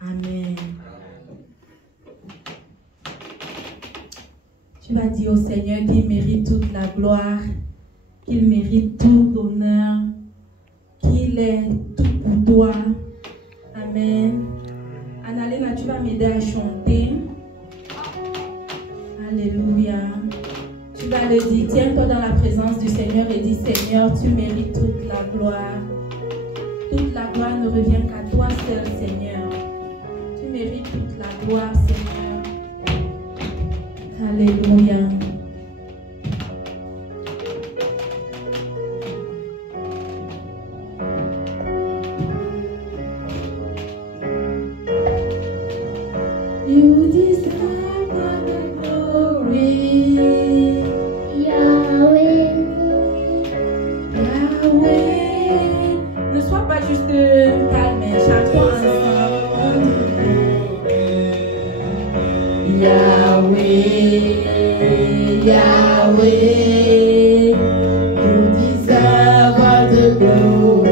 Amen. Tu vas dire au Seigneur qu'il mérite toute la gloire, qu'il mérite tout l'honneur, qu'il est tout pour toi. Amen. Annalena, tu vas m'aider à chanter. Alléluia. Tu vas le dire, tiens-toi dans la présence du Seigneur et dis, Seigneur, tu mérites toute la gloire. Toute la gloire ne revient qu'à toi seul, Seigneur. Tu mérites toute la gloire, Seigneur. Alléluia. You deserve all the glory, Yahweh, Yahweh. Ne sois pas juste calme, chantons ensemble. Yahweh, Yahweh, you deserve all the glory.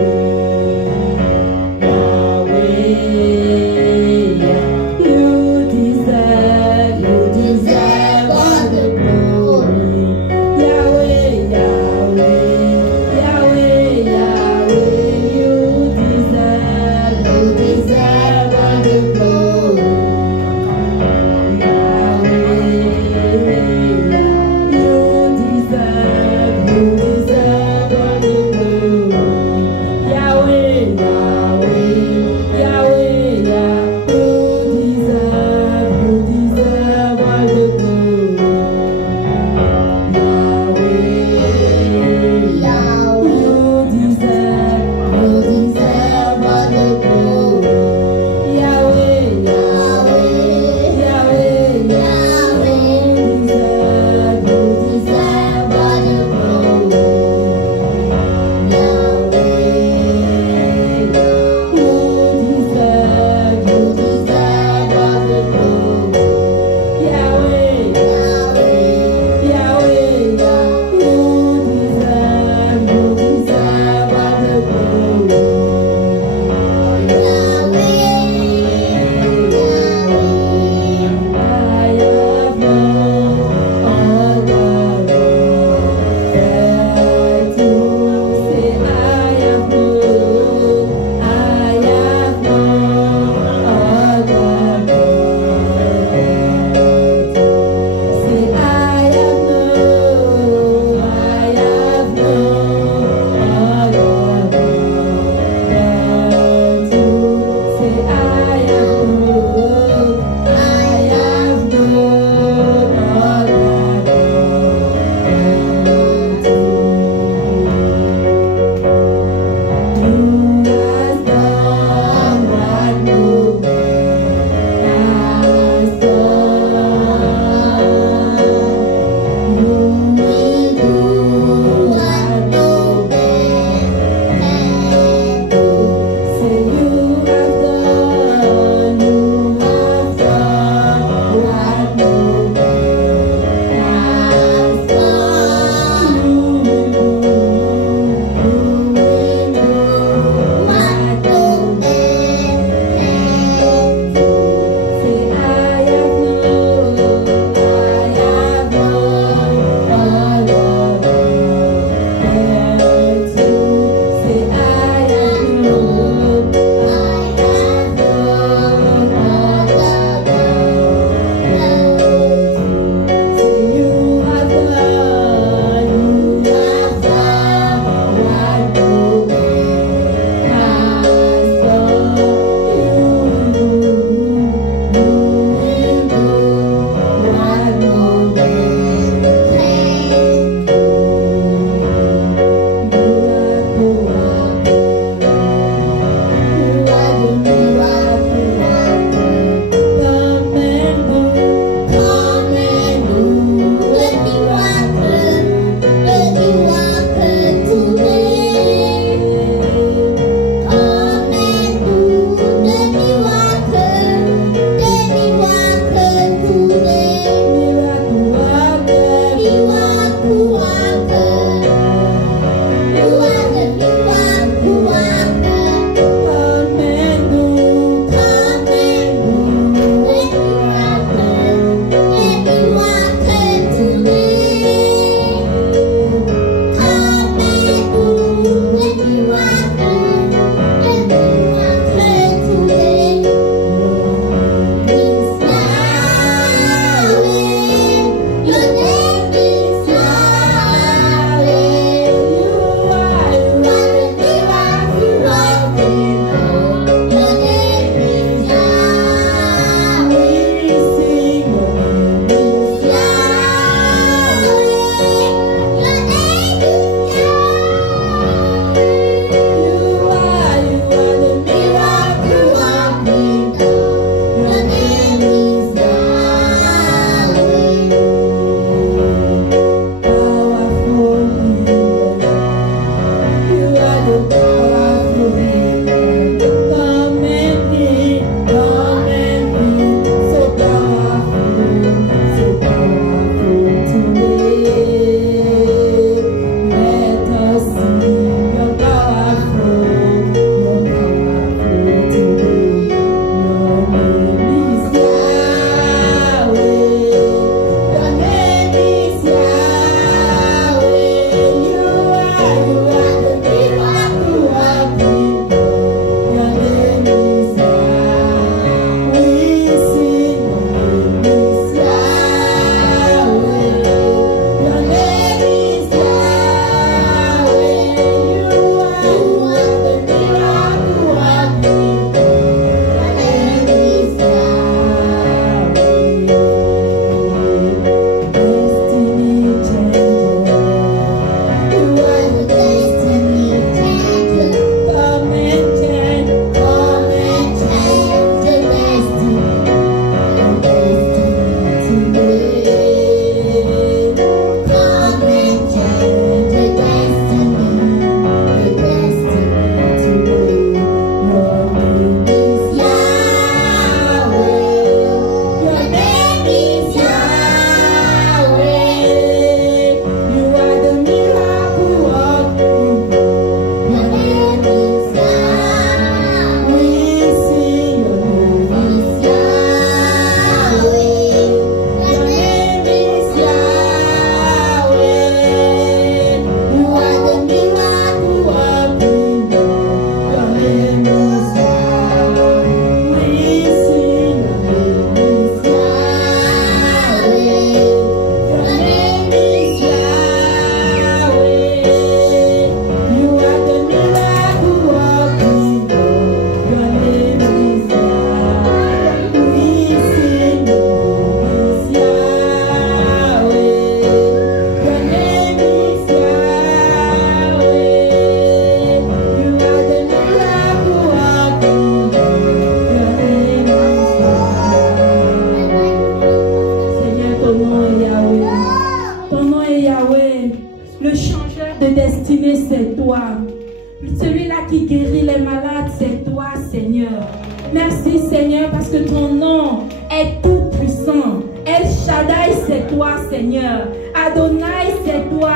Seigneur, parce que ton nom est tout puissant. El Shaddai, c'est toi, Seigneur. Adonai, c'est toi.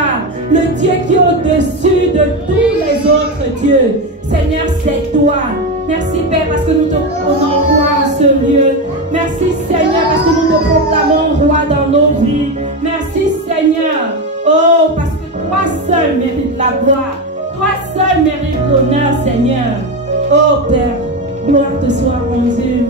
Le Dieu qui est au-dessus de tous les autres dieux. Seigneur, c'est toi. Merci, Père, parce que nous te prenons roi en ce lieu. Merci, Seigneur, parce que nous te proclamons roi dans nos vies. Merci, Seigneur. Oh, parce que toi seul mérites la gloire. Toi seul mérites l'honneur, Seigneur. Oh, Père, gloire te soit rendue.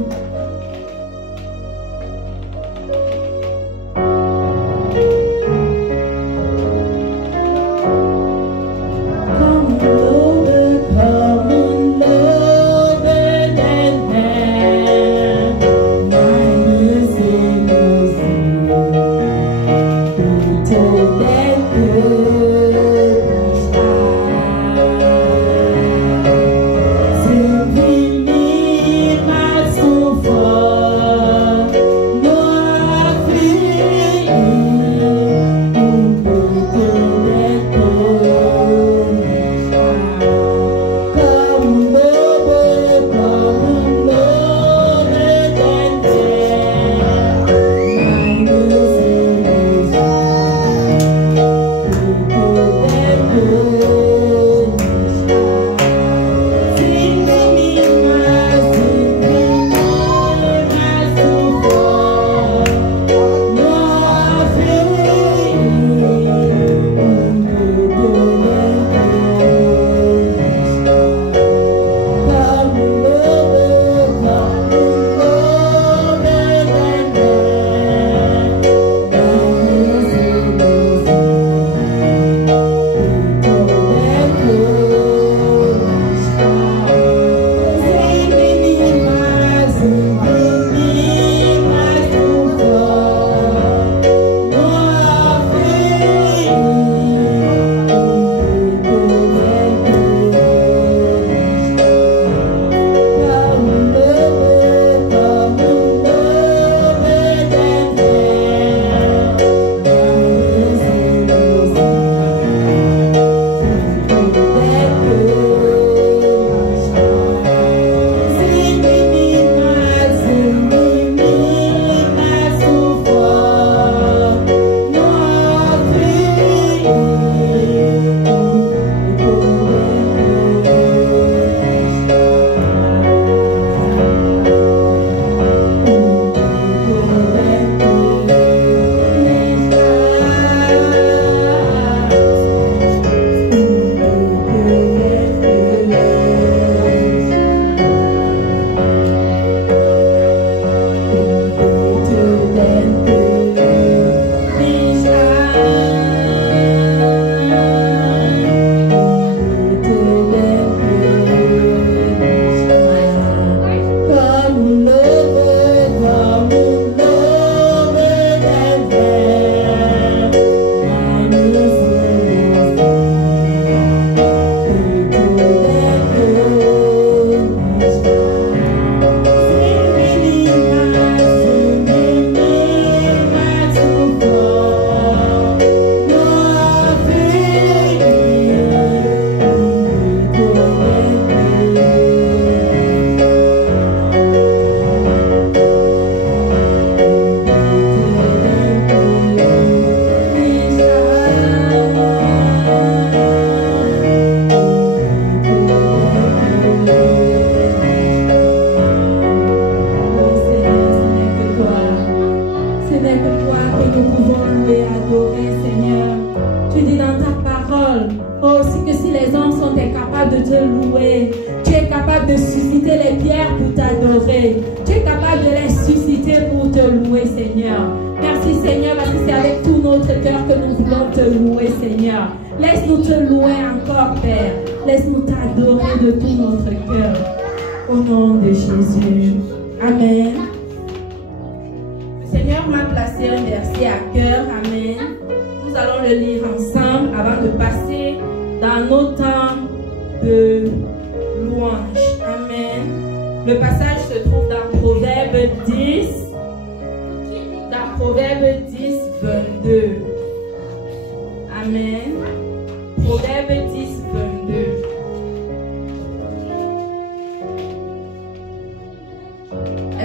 Proverbe 10, 22.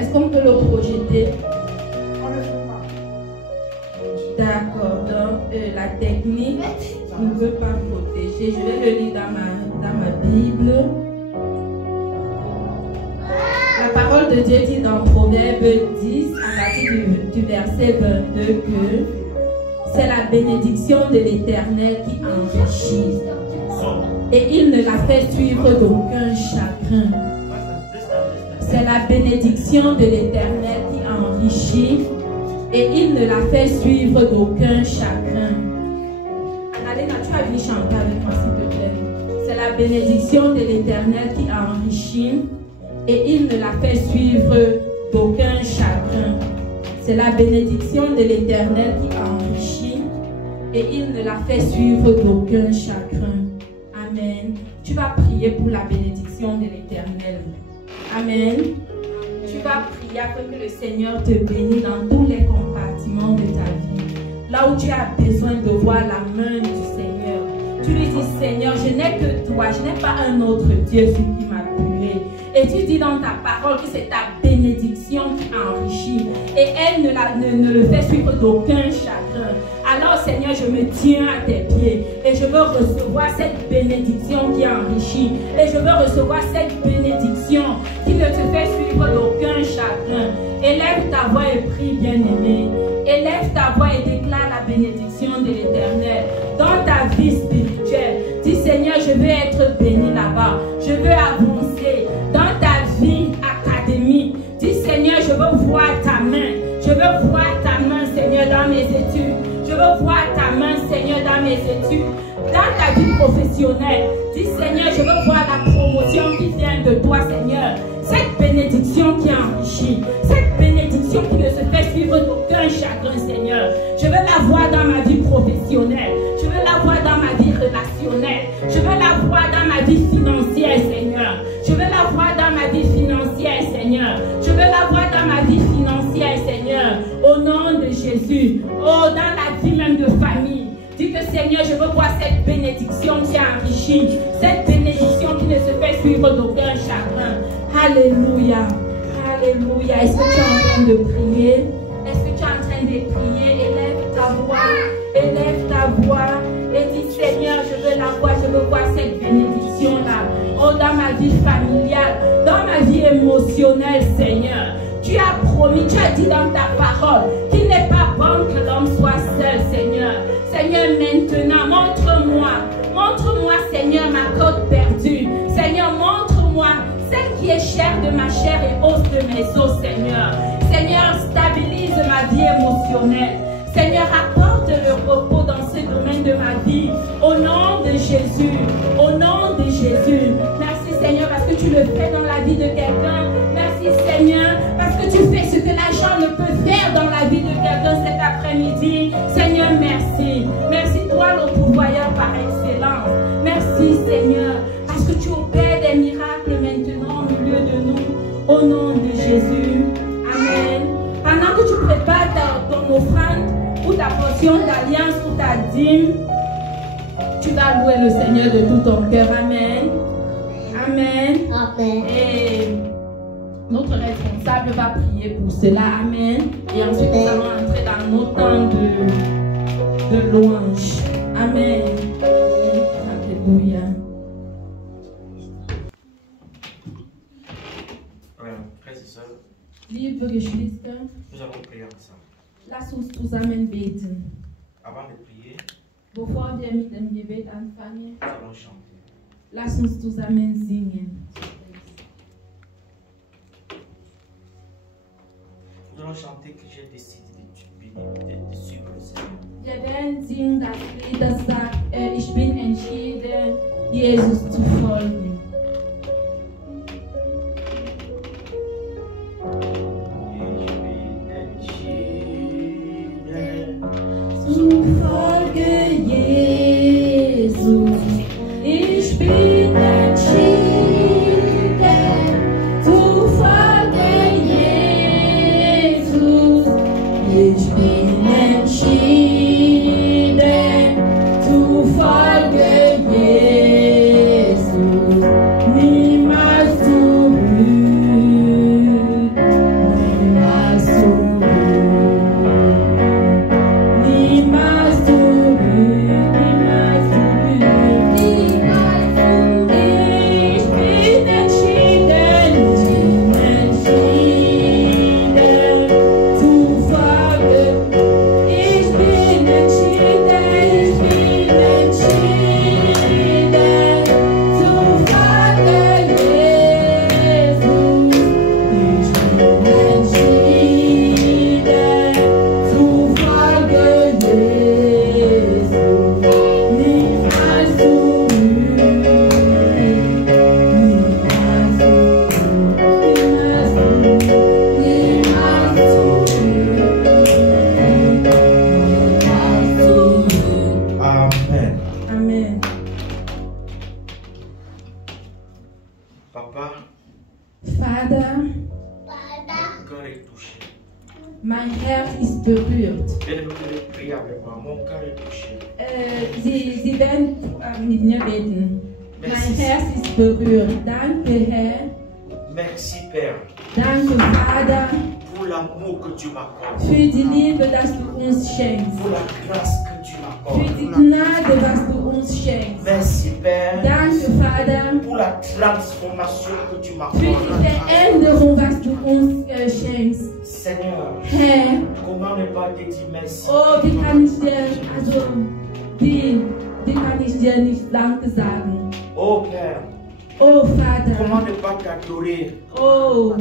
Est-ce qu'on peut le projeter? D'accord, donc la technique ne veut pas protéger. Je vais le lire dans ma Bible. La parole de Dieu dit dans Proverbe 10, à partir du verset 22, que c'est la bénédiction de l'Éternel qui enrichit. Et il ne la fait suivre d'aucun chagrin. C'est la bénédiction de l'Éternel qui enrichit. Et il ne la fait suivre d'aucun chagrin. Annalena, tu as vu chanter avec moi, s'il te plaît. C'est la bénédiction de l'Éternel qui enrichit. Et il ne la fait suivre d'aucun chagrin. C'est la bénédiction de l'Éternel qui enrichit. Et il ne la fait suivre d'aucun chagrin. Amen. Tu vas prier pour la bénédiction de l'Éternel. Amen. Tu vas prier afin que le Seigneur te bénisse dans tous les compartiments de ta vie. Là où tu as besoin de voir la main du Seigneur. Tu lui dis, Seigneur, je n'ai que toi, je n'ai pas un autre Dieu sur qui m'appuyer. Et tu dis dans ta parole que c'est ta bénédiction qui enrichit. Et elle ne le fait suivre d'aucun chagrin. Alors Seigneur, je me tiens à tes pieds. Et je veux recevoir cette bénédiction qui enrichit. Et je veux recevoir cette bénédiction qui ne te fait suivre d'aucun chagrin. Élève ta voix et prie, bien-aimé. Élève ta voix et déclare la bénédiction de l'Éternel. Dans ta vie spirituelle, dis Seigneur, je veux être béni là-bas. Je veux avancer. Dans ta vie académique, dis Seigneur, je veux voir ta main. Je veux voir ta main, Seigneur, dans mes études. Je veux voir ta main, Seigneur, dans mes études. Dans ta vie professionnelle, dis Seigneur, je veux voir la promotion qui vient de toi, Seigneur. Cette bénédiction qui enrichit. Cette bénédiction qui ne se fait suivre d'aucun chagrin, Seigneur. Je veux la voir dans ma vie professionnelle. Je veux la voir dans ma vie relationnelle. Je veux la voir dans ma vie financière, Seigneur. Je veux la voir dans ma vie financière, Seigneur. Je veux la voir dans ma vie financière, Seigneur. Au nom de Jésus. Oh, dans la vie même de famille. Dis que Seigneur, je veux voir cette bénédiction qui enrichit. Cette bénédiction qui ne se fait suivre d'aucun chagrin. Alléluia. Alléluia. Est-ce que tu es en train de prier? Est-ce que tu es en train de prier? Élève ta voix. Élève ta voix. Et dis Seigneur, je veux la voir. Je veux voir cette bénédiction-là. Oh, dans ma vie familiale. Dans ma vie émotionnelle, Seigneur. Tu as promis, tu as dit dans ta parole qu'il n'est pas bon que l'homme soit seul, Seigneur. Seigneur, maintenant, montre-moi, Seigneur, ma côte perdue. Seigneur, montre-moi celle qui est chair de ma chair et os de mes os, Seigneur. Seigneur, stabilise ma vie émotionnelle. Seigneur, apporte le repos dans ce domaine de ma vie. Au nom de Jésus, au nom de Jésus. Merci, Seigneur, parce que tu le fais dans la vie de quelqu'un. Merci, Seigneur, parce que tu fais ce que l'argent ne peut faire dans la vie de quelqu'un cet après-midi. Seigneur, merci. Merci, toi, le pourvoyeur par excellence. Merci, Seigneur, parce que tu opères des miracles maintenant au milieu de nous. Au nom de Jésus. Amen. Pendant que tu prépares ton offrande ou ta portion d'alliance ou ta dîme, tu vas louer le Seigneur de tout ton cœur. Amen. Amen. Amen. Et notre responsable va prier pour cela. Amen. Et ensuite, nous allons entrer dans nos temps de louange. Amen. Alléluia. Frères et sœurs, Liebe Geschwister, nous allons prier ensemble. lass uns zusammen beten. Avant de prier, Bevor wir mit dem Gebet anfangen, nous allons chanter. lass uns zusammen singen. Nous allons chanter que j'ai décidé de suivre le Seigneur. Wir werden singen das Lied, das sagt, ich bin entschieden, Jesus zu folgen. Zu folgen Jesus, ich bin entschieden, zu folgen Jesus, ich bin entschieden, zu folgen Jesus. cœur est touché. Mein Herz ist berührt. Bien-aimé, vous allez prier avec moi. Mon cœur est touché. Sie werden mit mir beten. Mein Merci. Herz ist berührt. Danke, Herr. Merci, Père, Danke, Vater, pour l'amour que tu m'accordes, für die Liebe, dass du uns schenkst. pour la grâce que tu Für die m'accordes. Gnade, was du uns schenkst. Merci, Père, Danke, Vater, pour la transformation que tu für die m'accordes. Veränderung, was du uns schenkst. Seigneur, Herr, comment ne pas te dire merci? oh, wie kann ich dir, wie kann ich dir nicht Danke sagen? Oh Père, Oh, Vater, comment ne pas t'adorer oh,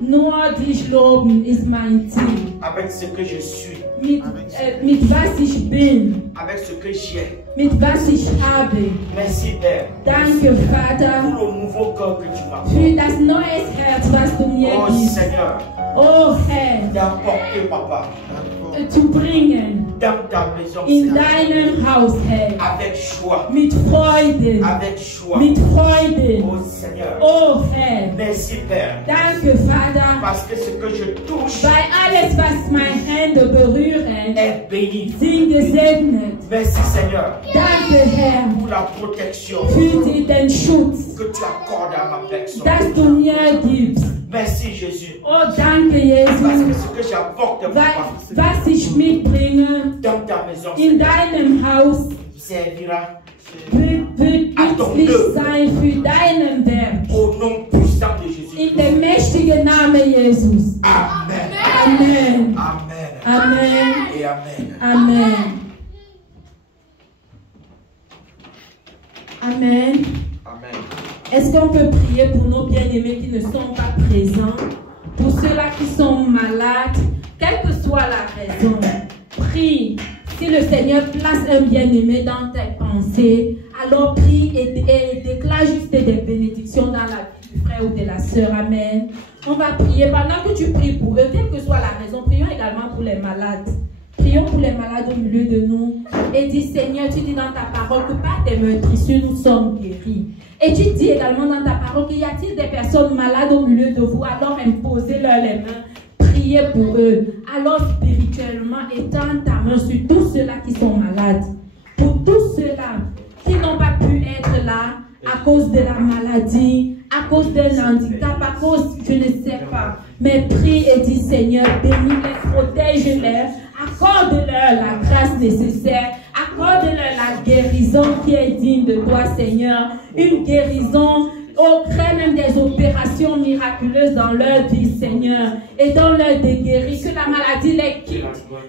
nur dich loben ist mein Ziel. avec ce que je suis, Mit was ich bin, avec ce que j'ai? mit was ich habe. Merci, Père, Danke, Vater, pour le nouveau corps que tu m'accordes. für das neue Herz, was du mir Oh gibst. Seigneur, Oh, Herr, d'apporter, Papa, zu bringen dans ta maison, in Seigneur, deinem Haus, Herr, avec joie, mit Freude, avec joie. mit Freude. Oh Seigneur, Oh, Herr, merci, Père, danke, Vater, parce que ce que je touche weil alles, was meine Hände berühren, est béni. sind gesegnet. Merci, Seigneur, Danke, Herr, pour la protection für den Schutz, que tu accordes à ma personne. das du mir gibst. Merci, Jésus, Oh, danke, parce que Jesus, ce que j'apporte, weil, Papa, was ich mitbringe dans ta maison, in Seigneur, deinem Haus, servira wird nützlich sein für deinen Werk. au nom puissant de Jésus. In dem mächtigen Namen Jesus. Amen. Amen. Amen. Amen. Et Amen. Amen. Amen. Amen. Est-ce qu'on peut prier pour nos bien-aimés qui ne sont pas présents? Pour ceux-là qui sont malades, quelle que soit la raison, prie. Si le Seigneur place un bien-aimé dans tes pensées, alors prie et déclare juste des bénédictions dans la vie du frère ou de la sœur. Amen. On va prier pendant que tu pries pour eux, quelle que soit la raison. Prions également pour les malades. Prions pour les malades au milieu de nous. Et dis, Seigneur, tu dis dans ta parole que par tes meurtrissures, nous sommes guéris. Et tu dis également dans ta parole qu'il y a-t-il des personnes malades au milieu de vous, alors imposez-leur les mains. Priez pour eux. Alors spirituellement, étends ta main sur tous ceux-là qui sont malades. Pour tous ceux-là qui n'ont pas pu être là à cause de la maladie, à cause d'un handicap, à cause, je ne sais pas. Mais prie et dis, Seigneur, bénis-les, protège-les, accorde-leur la grâce nécessaire, accorde-leur la guérison qui est digne de toi, Seigneur. Une guérison, au crée même des opérations miraculeuses dans leur vie, Seigneur. Et dans leur déguérir, que la maladie les quitte,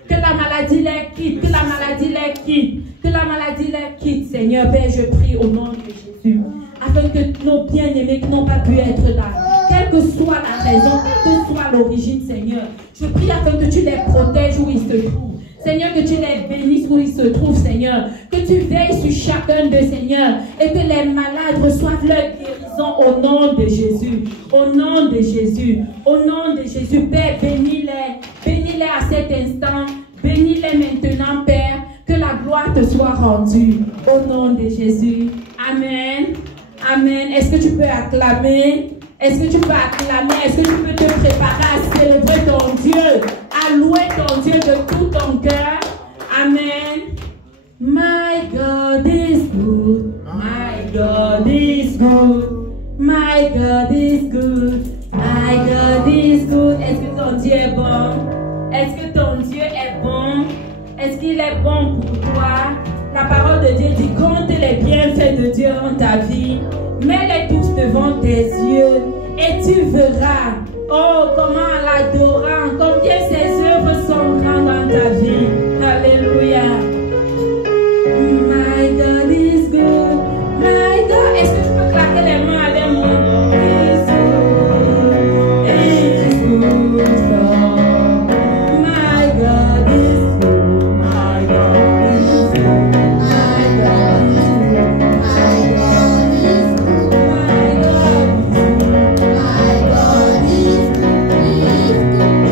que la maladie les quitte, que la maladie les quitte, que la maladie les quitte, Seigneur. Père, je prie au nom de Jésus, afin que nos bien-aimés qui n'ont pas pu être là, quelle que soit la raison, quelle que soit l'origine, Seigneur, je prie afin que tu les protèges où ils se trouvent. Seigneur, que tu les bénisses où ils se trouvent, Seigneur. Que tu veilles sur chacun d'eux, Seigneur. Et que les malades reçoivent leur guérison au nom de Jésus. Au nom de Jésus. Au nom de Jésus. Père, bénis-les. Bénis-les à cet instant. Bénis-les maintenant, Père. Que la gloire te soit rendue. Au nom de Jésus. Amen. Amen. Est-ce que tu peux acclamer? Est-ce que tu peux acclamer? Est-ce que tu peux te préparer à célébrer ton Dieu? À louer ton Dieu de tout ton cœur? Amen. My God is good. My God is good. My God is good. My God is good. Est-ce que ton Dieu est bon? Est-ce que ton Dieu est bon? Est-ce qu'il est bon pour toi? La parole de Dieu dit, compte les bienfaits de Dieu dans ta vie. Mets-les tous devant tes yeux et tu verras, oh, comment en l'adorant, combien ses œuvres sont grandes dans ta vie. Alléluia. My God is good. My God. Est-ce que tu peux claquer les mains avec moi? He's good. He's good for my God is good. My God is good. My God is good. My God is good. My God is good. My God is good.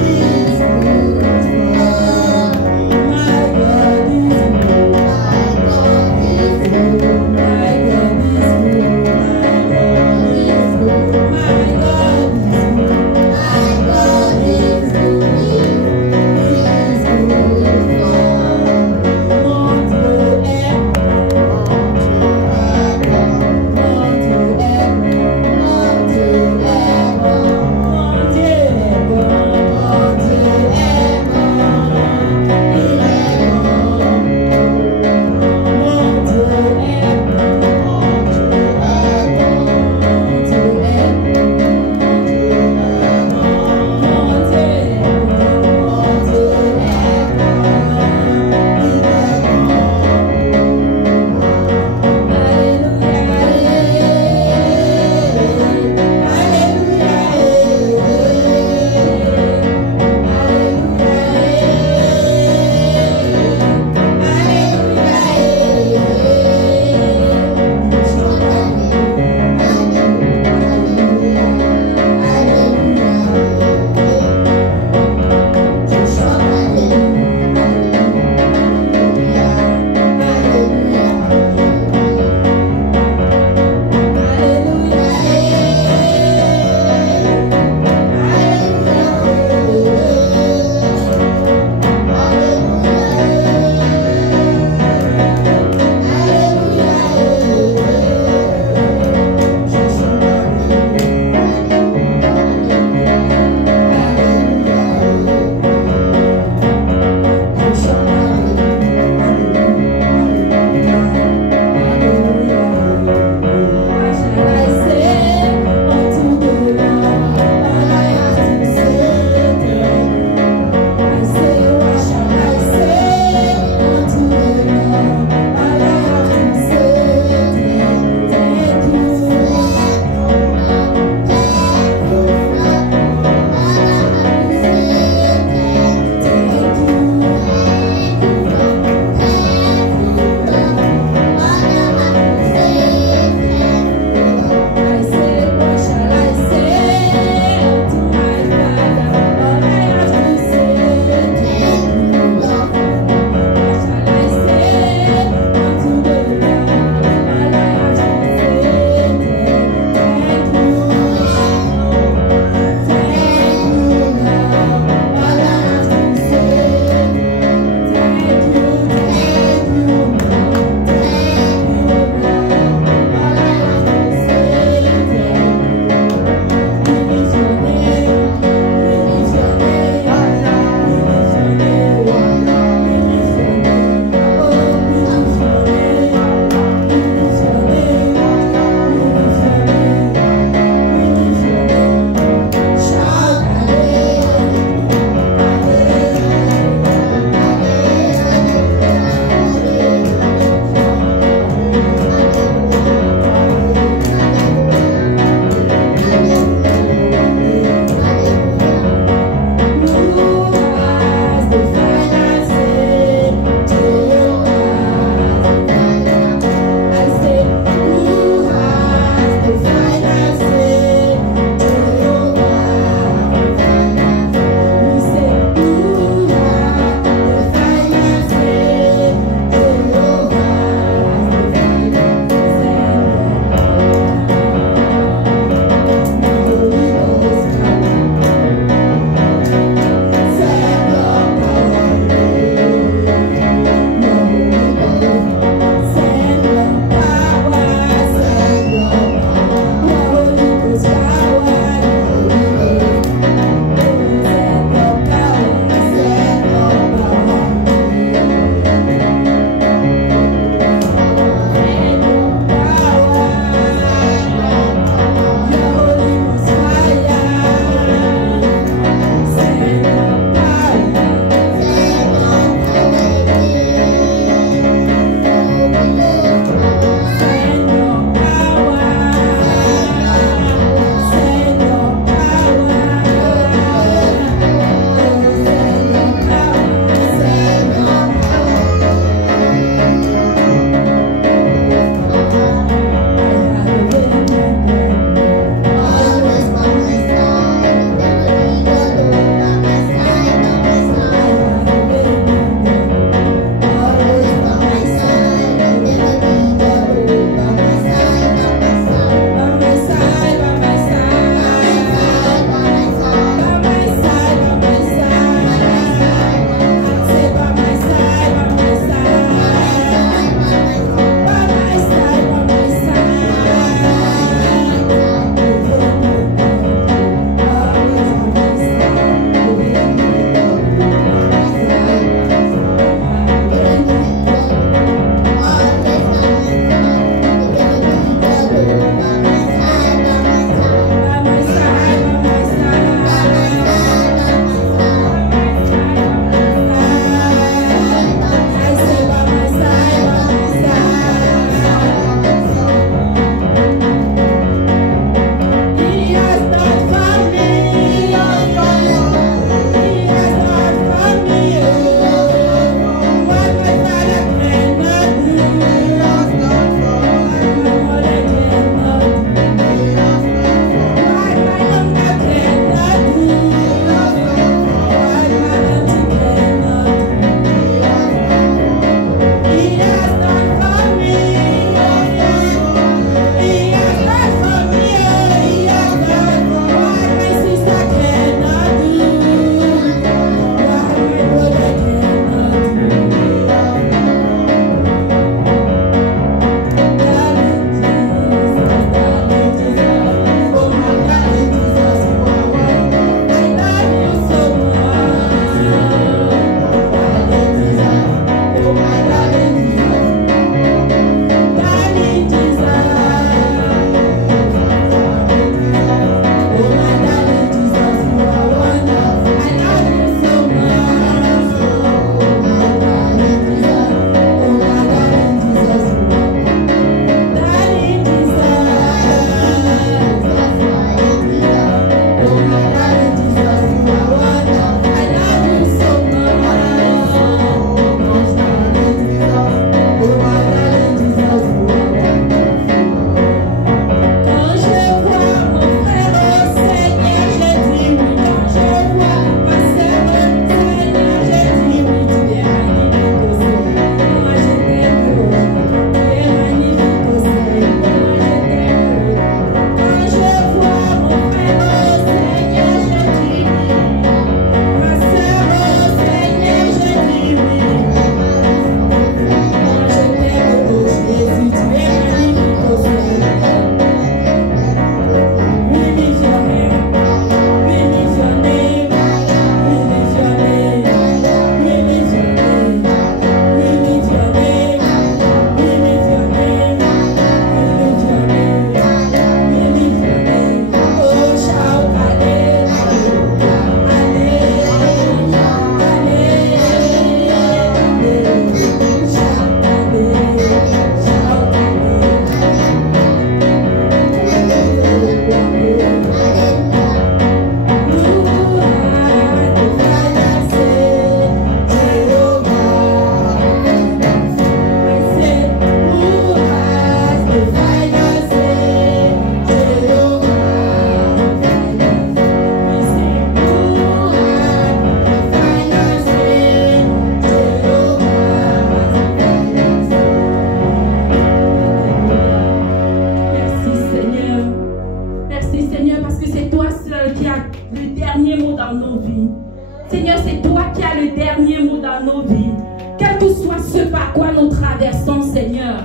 Seigneur, c'est toi qui as le dernier mot dans nos vies. Quel que soit ce par quoi nous traversons, Seigneur.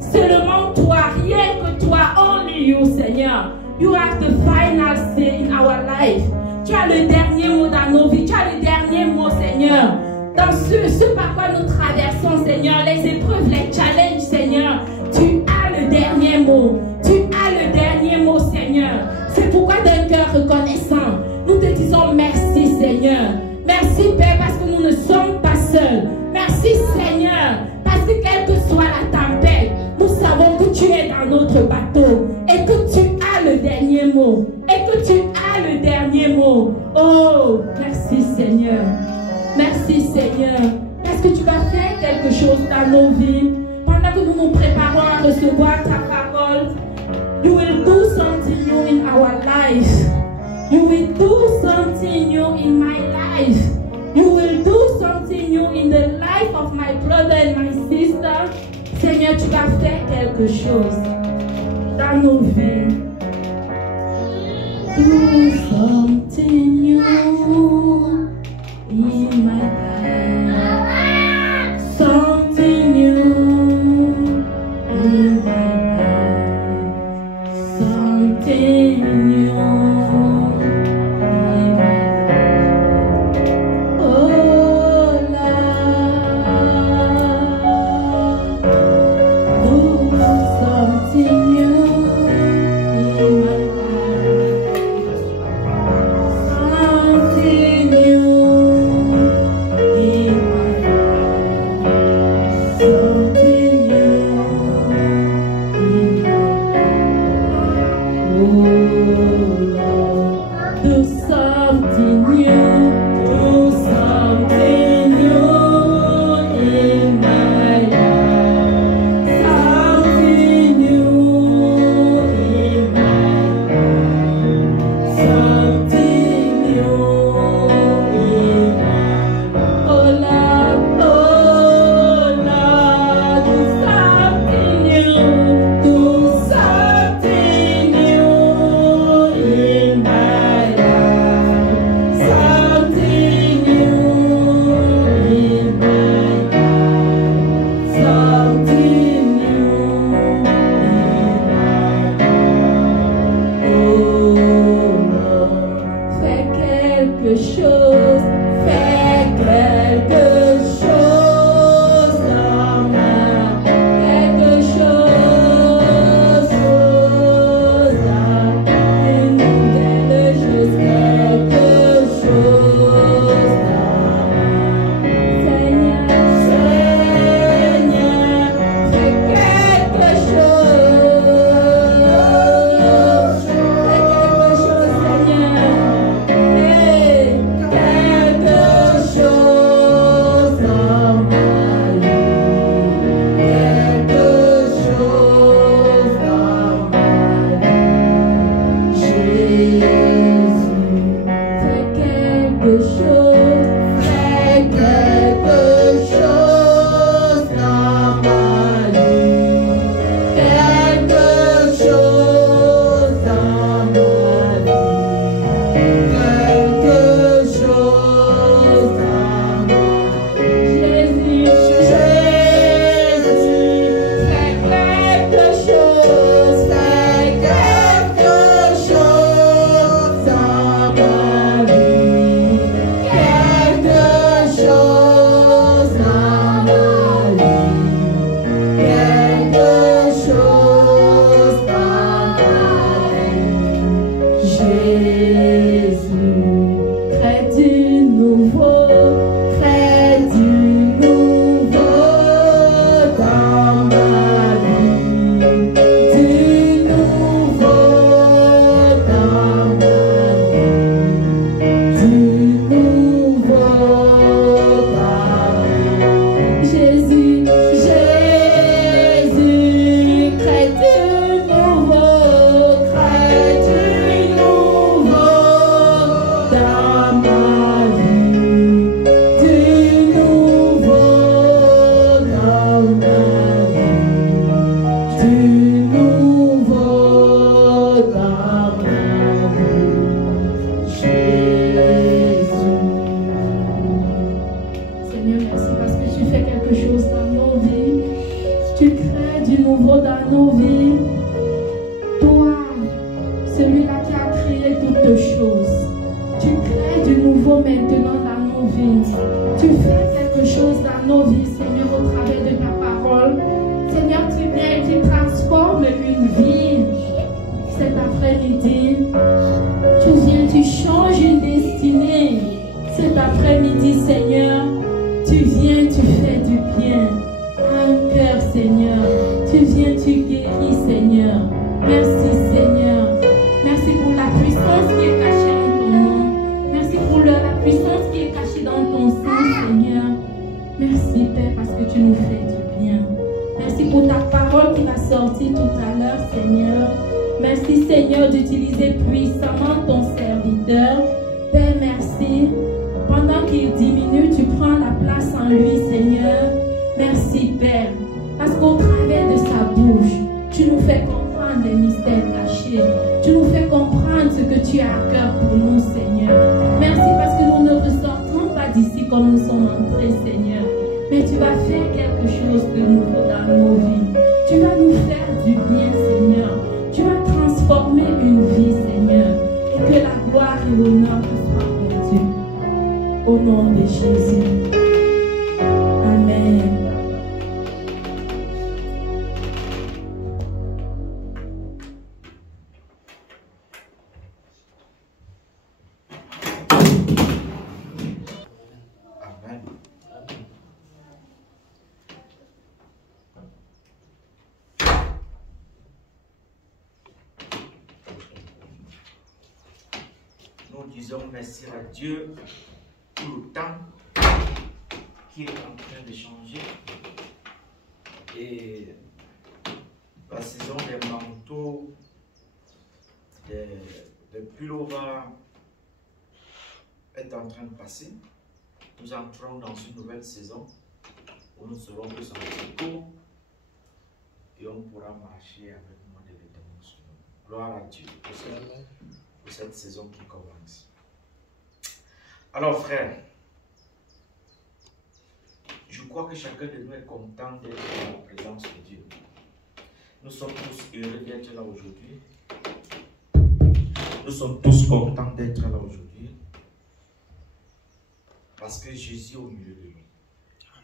Seulement toi, rien que toi, only you, Seigneur. You have the final say in our life. Tu as le dernier mot dans nos vies. Tu as le dernier mot, Seigneur. Dans ce par quoi nous traversons, Seigneur, les épreuves, les challenges, Seigneur, tu as le dernier mot. Tu as le dernier mot, Seigneur. C'est pourquoi d'un cœur reconnaissant, nous te disons merci, Seigneur. Merci, Père, parce que nous ne sommes pas seuls. Merci, Seigneur, parce que quelle que soit la tempête, nous savons que tu es dans notre bateau et que tu as le dernier mot. Et que tu as le dernier mot. Oh, merci, Seigneur. Merci, Seigneur, parce que tu vas faire quelque chose dans nos vies. Pendant que nous nous préparons à recevoir ta parole, you will do something new in our life. You will do something new in my life. You will do something new in the life of my brother and my sister. Seigneur, tu vas faire quelque chose dans nos vies. Do something new in my life. Something new in my life. Something new. Dans ma vie. vies. Tu fais quelque chose dans nos vies, Seigneur, au travers de ta parole. Seigneur, tu viens et tu transformes une vie cet après-midi. Tu viens, tu changes une destinée cet après-midi, Seigneur. Tu viens, tu fais du bien à un cœur, Seigneur. Tu viens, tu guéris, Seigneur. Merci, Seigneur. Merci pour la puissance qui est cachée en ton nom. Merci pour la puissance qui est cachée dans ton sang, Seigneur. Merci, Père, parce que tu nous fais du bien. Merci pour ta parole qui m'a sorti tout à l'heure, Seigneur. Merci, Seigneur, d'utiliser puissamment ton serviteur. Père, merci. Pendant qu'il diminue, tu prends la place en lui, Seigneur. Merci, Père. Parce qu'au travers de sa bouche, tu nous fais comprendre les mystères cachés. Tu nous fais comprendre ce que tu as à cœur pour nous, Seigneur. Merci parce que nous ne ressortons pas d'ici comme nous sommes entrés, Seigneur. Mais tu vas faire quelque chose de nouveau dans nos vies. Tu vas nous faire du bien, Seigneur. Tu vas transformer une vie, Seigneur. Et que la gloire et l'honneur te soient rendus. Au nom de Jésus. Amen. Nous disons merci à Dieu pour le temps qui est en train de changer et la saison des manteaux, des pullovers est en train de passer. Nous entrons dans une nouvelle saison où nous serons plus en tricot et on pourra marcher avec moins de vêtements sur nous. Gloire à Dieu pour cette saison qui commence. Alors frère, je crois que chacun de nous est content d'être dans la présence de Dieu. Nous sommes tous heureux d'être là aujourd'hui. Nous sommes tous contents d'être là aujourd'hui. Parce que Jésus est au milieu de nous.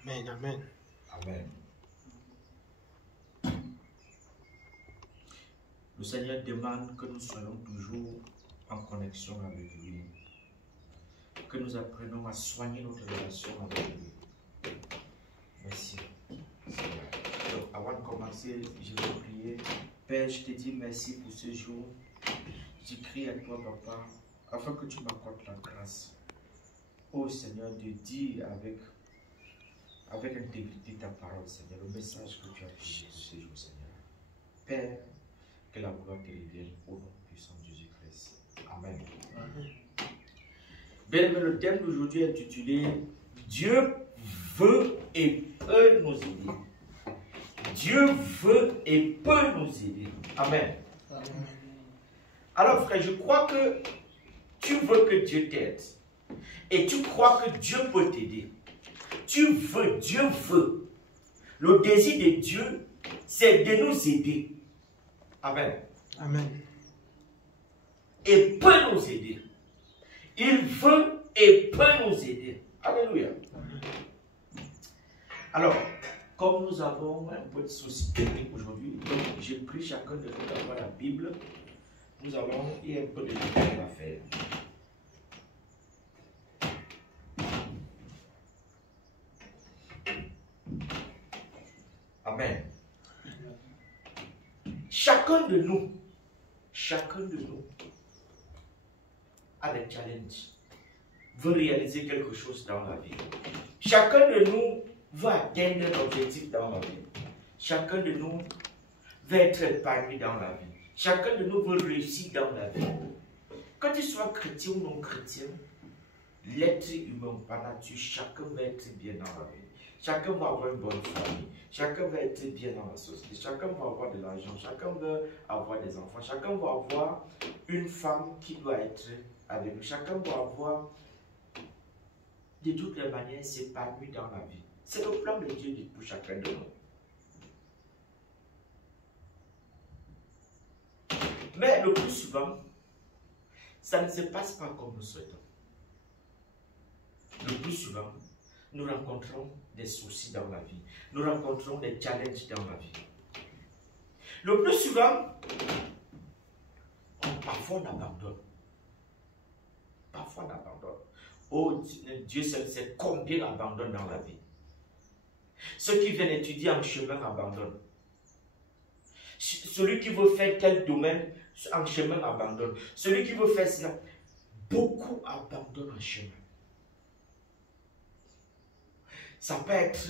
Amen, amen. Amen. Le Seigneur demande que nous soyons toujours en connexion avec lui. Que nous apprenions à soigner notre relation avec lui. Merci. Donc, avant de commencer, je vais prier. Père, je te dis merci pour ce jour. Je crie à toi, Papa, afin que tu m'accordes la grâce. Oh Seigneur, de dire avec intégrité ta parole, Seigneur, le message que tu as fait ce jour, Seigneur. Père, que la gloire te revienne au nom puissant de Jésus-Christ. Amen. Bien, le thème d'aujourd'hui est intitulé Dieu veut et peut nous aider. Dieu veut et peut nous aider. Amen. Amen. Alors frère, je crois que tu veux que Dieu t'aide. Et tu crois que Dieu peut t'aider. Tu veux, Dieu veut. Le désir de Dieu, c'est de nous aider. Amen. Amen. Et peut nous aider. Il veut et peut nous aider. Alléluia. Alors, comme nous avons un peu de soucis techniques aujourd'hui, donc j'ai pris chacun de nous d'avoir la Bible. Nous avons un peu de travail à faire. Amen. Chacun de nous a des challenges, veut réaliser quelque chose dans la vie. Chacun de nous veut atteindre un objectif dans la vie. Chacun de nous veut être épanoui dans la vie. Chacun de nous veut réussir dans la vie. Que tu sois chrétien ou non chrétien, l'être humain par nature, chacun veut être bien dans la vie. Chacun va avoir une bonne famille. Chacun va être bien dans la société. Chacun va avoir de l'argent. Chacun veut avoir des enfants. Chacun va avoir une femme qui doit être avec nous. Chacun va avoir de toutes les manières s'épanouir dans la vie. C'est le plan de Dieu pour chacun de nous. Mais le plus souvent, ça ne se passe pas comme nous souhaitons. Le plus souvent, nous rencontrons des soucis dans la vie. Nous rencontrons des challenges dans la vie. Le plus souvent, parfois on abandonne. Parfois on abandonne. Oh, Dieu seul sait combien on abandonne dans la vie. Ceux qui viennent étudier en chemin abandonnent. Celui qui veut faire tel domaine en chemin abandonne. Celui qui veut faire cela, beaucoup abandonnent en chemin. Ça peut être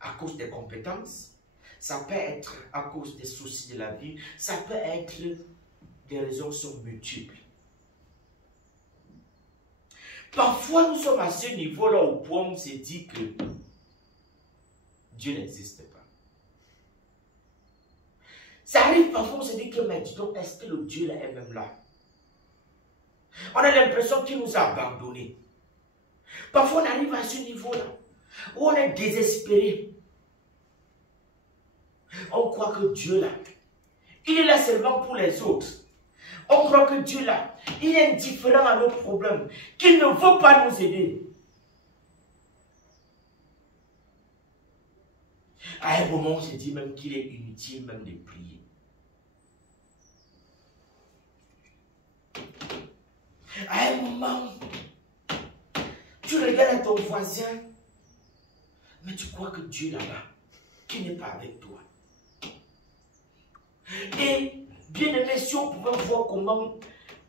à cause des compétences, ça peut être à cause des soucis de la vie, ça peut être, des raisons sont multiples. Parfois, nous sommes à ce niveau-là au point où on se dit que Dieu n'existe pas. Ça arrive parfois, on se dit que, mais dis donc, est-ce que le Dieu là est même là? On a l'impression qu'il nous a abandonnés. Parfois, on arrive à ce niveau-là, où on est désespéré. On croit que Dieu là, il est là seulement pour les autres. On croit que Dieu là, il est indifférent à nos problèmes, qu'il ne veut pas nous aider. À un moment, on se dit même qu'il est inutile même de prier. À un moment, tu regardes ton voisin, mais tu crois que Dieu là-bas, qui n'est pas avec toi. Et bien aimé, si on pouvait voir comment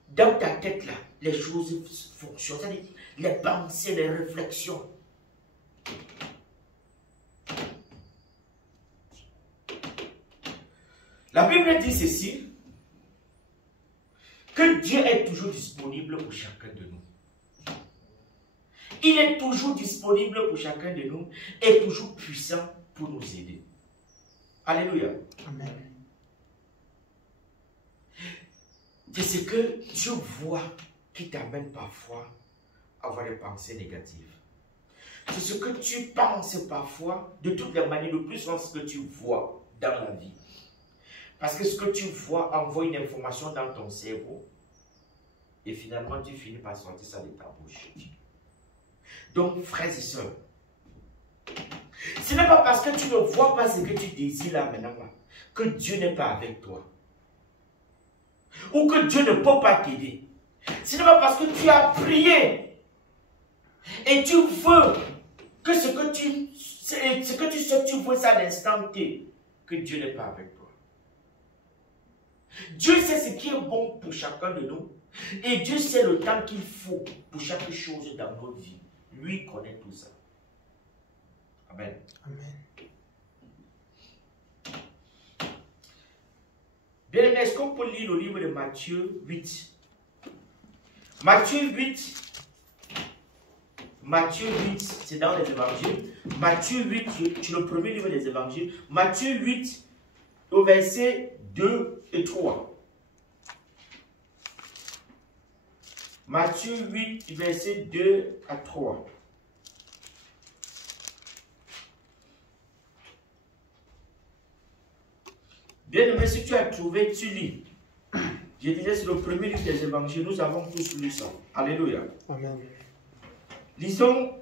dans ta tête là, les choses fonctionnent, c'est-à-dire les pensées, les réflexions. La Bible dit ceci, que Dieu est toujours disponible pour chacun de nous. Il est toujours disponible pour chacun de nous et toujours puissant pour nous aider. Alléluia. Amen. C'est ce que Dieu voit qui t'amène parfois à avoir des pensées négatives. C'est ce que tu penses parfois, de toutes les manières, le plus souvent ce que tu vois dans la vie. Parce que ce que tu vois envoie une information dans ton cerveau et finalement tu finis par sortir ça de ta bouche. Donc, frères et sœurs, ce n'est pas parce que tu ne vois pas ce que tu désires là maintenant là, que Dieu n'est pas avec toi. Ou que Dieu ne peut pas t'aider. Ce n'est pas parce que tu as prié et tu veux que ce que tu sais que tu veux ça à l'instant T, que Dieu n'est pas avec toi. Dieu sait ce qui est bon pour chacun de nous et Dieu sait le temps qu'il faut pour chaque chose dans notre vie. Lui connaît tout ça. Amen. Amen. Bien aimé, est-ce qu'on peut lire le livre de Matthieu 8? Matthieu 8, c'est dans les évangiles. Matthieu 8, c'est le premier livre des évangiles. Matthieu 8, au verset 2 et 3. Matthieu 8, verset 2 à 3. Bien aimé, si tu as trouvé, tu lis. Je disais, c'est le premier livre des évangiles. Nous avons tous lu ça. Alléluia. Amen. Lisons.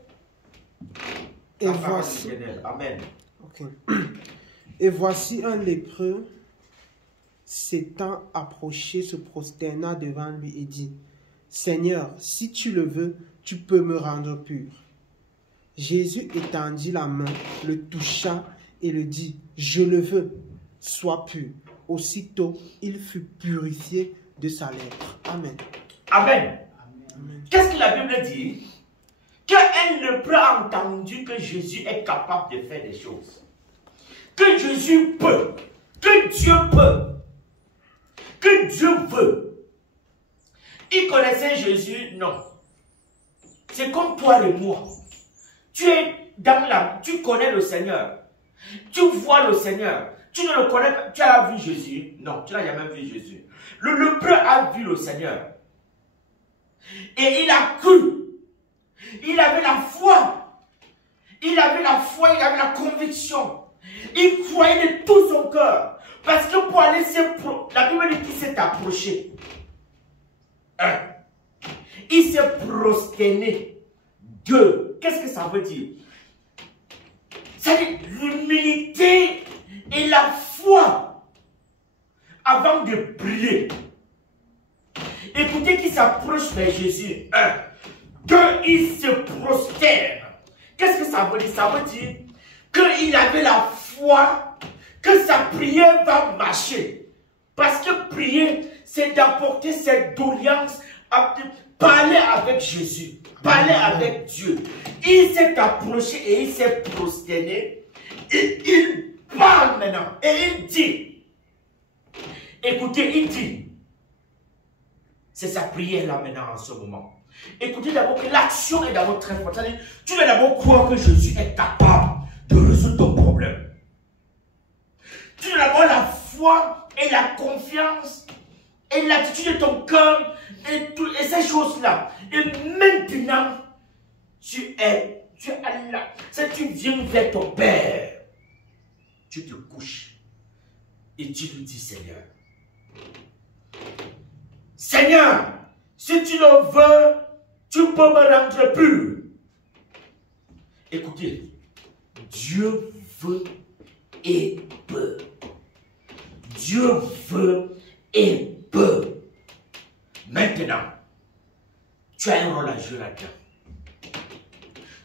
Et voici. Amen. Okay. Et voici un lépreux s'étant approché, se prosterna devant lui et dit: Seigneur, si tu le veux, tu peux me rendre pur. Jésus étendit la main, le toucha et le dit: Je le veux, sois pur. Aussitôt, il fut purifié de sa lèpre. Amen. Amen. Amen. Qu'est-ce que la Bible dit? Qu'un lépreux a entendu que Jésus est capable de faire des choses. Que Jésus peut. Que Dieu peut. Que Dieu veut. Il connaissait Jésus? Non. C'est comme toi et moi. Tu es dans la... Tu connais le Seigneur. Tu vois le Seigneur. Tu ne le connais pas. Tu as vu Jésus? Non, tu n'as jamais vu Jésus. Le lépreux a vu le Seigneur. Et il a cru. Il avait la foi. Il avait la foi, il avait la conviction. Il croyait de tout son cœur. Parce que pour aller la Bible dit qu'il s'est approché. Il s'est prosterné 2. Qu'est-ce que ça veut dire? C'est l'humilité et la foi avant de prier. Écoutez qui s'approche vers Jésus. 1. Qu'il se prosterne. Qu'est-ce que ça veut dire? Ça veut dire qu'il avait la foi que sa prière va marcher. Parce que prier, c'est d'apporter cette doléance, parler avec Jésus, parler avec Dieu. Il s'est approché et il s'est prosterné. Et il parle maintenant. Et il dit, écoutez, il dit, c'est sa prière là maintenant en ce moment. Écoutez d'abord que l'action est d'abord très forte. Tu dois d'abord croire que Jésus est capable de résoudre ton problème. Tu dois d'abord la foi et la confiance et l'attitude de ton cœur et ces choses-là. Et maintenant, tu es là. Si tu viens vers ton Père, tu te couches et tu lui dis, Seigneur, Seigneur, si tu le veux, tu peux me rendre pur. Écoutez, Dieu veut et peut. Dieu veut et peut. Maintenant, tu as un rôle à jouer là-dedans.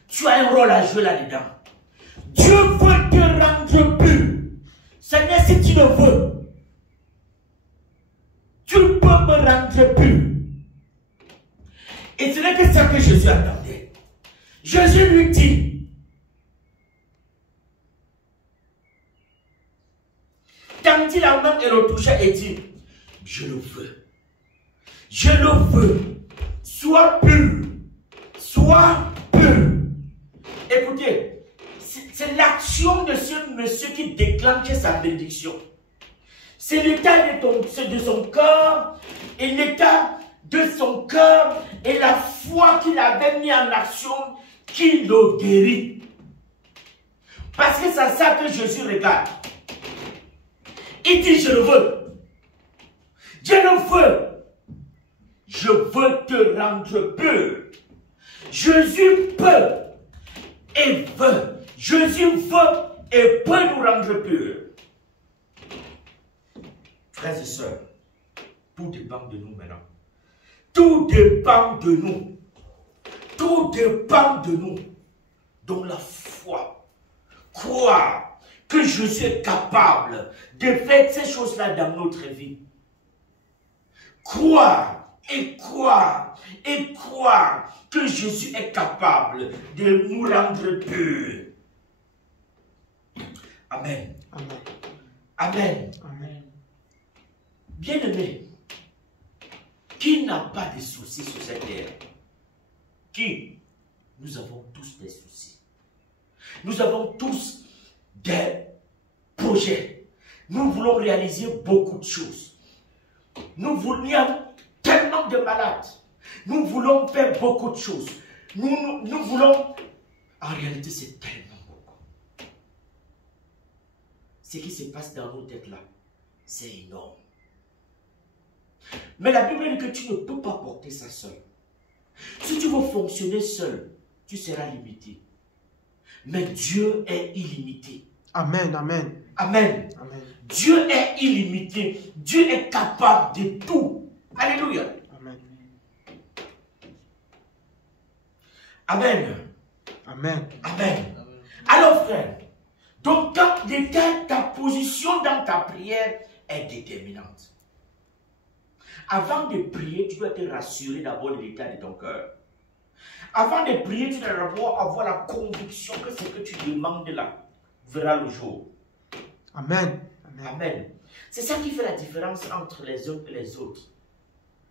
Tu as un rôle à jouer là-dedans. Dieu veut te rendre pur. Seigneur, si tu le veux, tu peux me rendre pur. Et ce n'est que ça que Jésus attendait. Jésus lui dit, tendit la main et le toucha et dit, je le veux. Je le veux. Sois pur. Sois pur. Écoutez, c'est l'action de ce monsieur qui déclenche sa bénédiction. C'est l'état de son cœur et l'état de son cœur et la foi qu'il avait mis en action qui le guérit. Parce que c'est ça que Jésus regarde. Il dit, je le veux. Je le veux. Je veux te rendre pur. Jésus peut et veut. Jésus veut et peut nous rendre purs. Frères et sœurs, tout dépend de nous maintenant. Tout dépend de nous. Tout dépend de nous. Donc la foi, croire que Jésus est capable de faire ces choses-là dans notre vie. Croire et croire et croire que Jésus est capable de nous rendre purs. Amen. Amen. Amen. Amen. Bien-aimé, qui n'a pas de soucis sur cette terre? Qui? Nous avons tous des soucis. Nous avons tous des projets. Nous voulons réaliser beaucoup de choses. Il y a tellement de malades. Nous voulons faire beaucoup de choses. Nous voulons... En réalité, c'est tellement beaucoup. Ce qui se passe dans nos têtes là, c'est énorme. Mais la Bible dit que tu ne peux pas porter ça seul. Si tu veux fonctionner seul, tu seras limité. Mais Dieu est illimité. Amen, amen. Amen. Amen. Dieu est illimité. Dieu est capable de tout. Alléluia. Amen. Amen. Amen. Amen. Alors frère, donc ta position dans ta prière est déterminante. Avant de prier, tu dois te rassurer d'abord de l'état de ton cœur. Avant de prier, tu dois d'abord avoir la conviction que ce que tu demandes là verra le jour. Amen. Amen. Amen. C'est ça qui fait la différence entre les uns et les autres.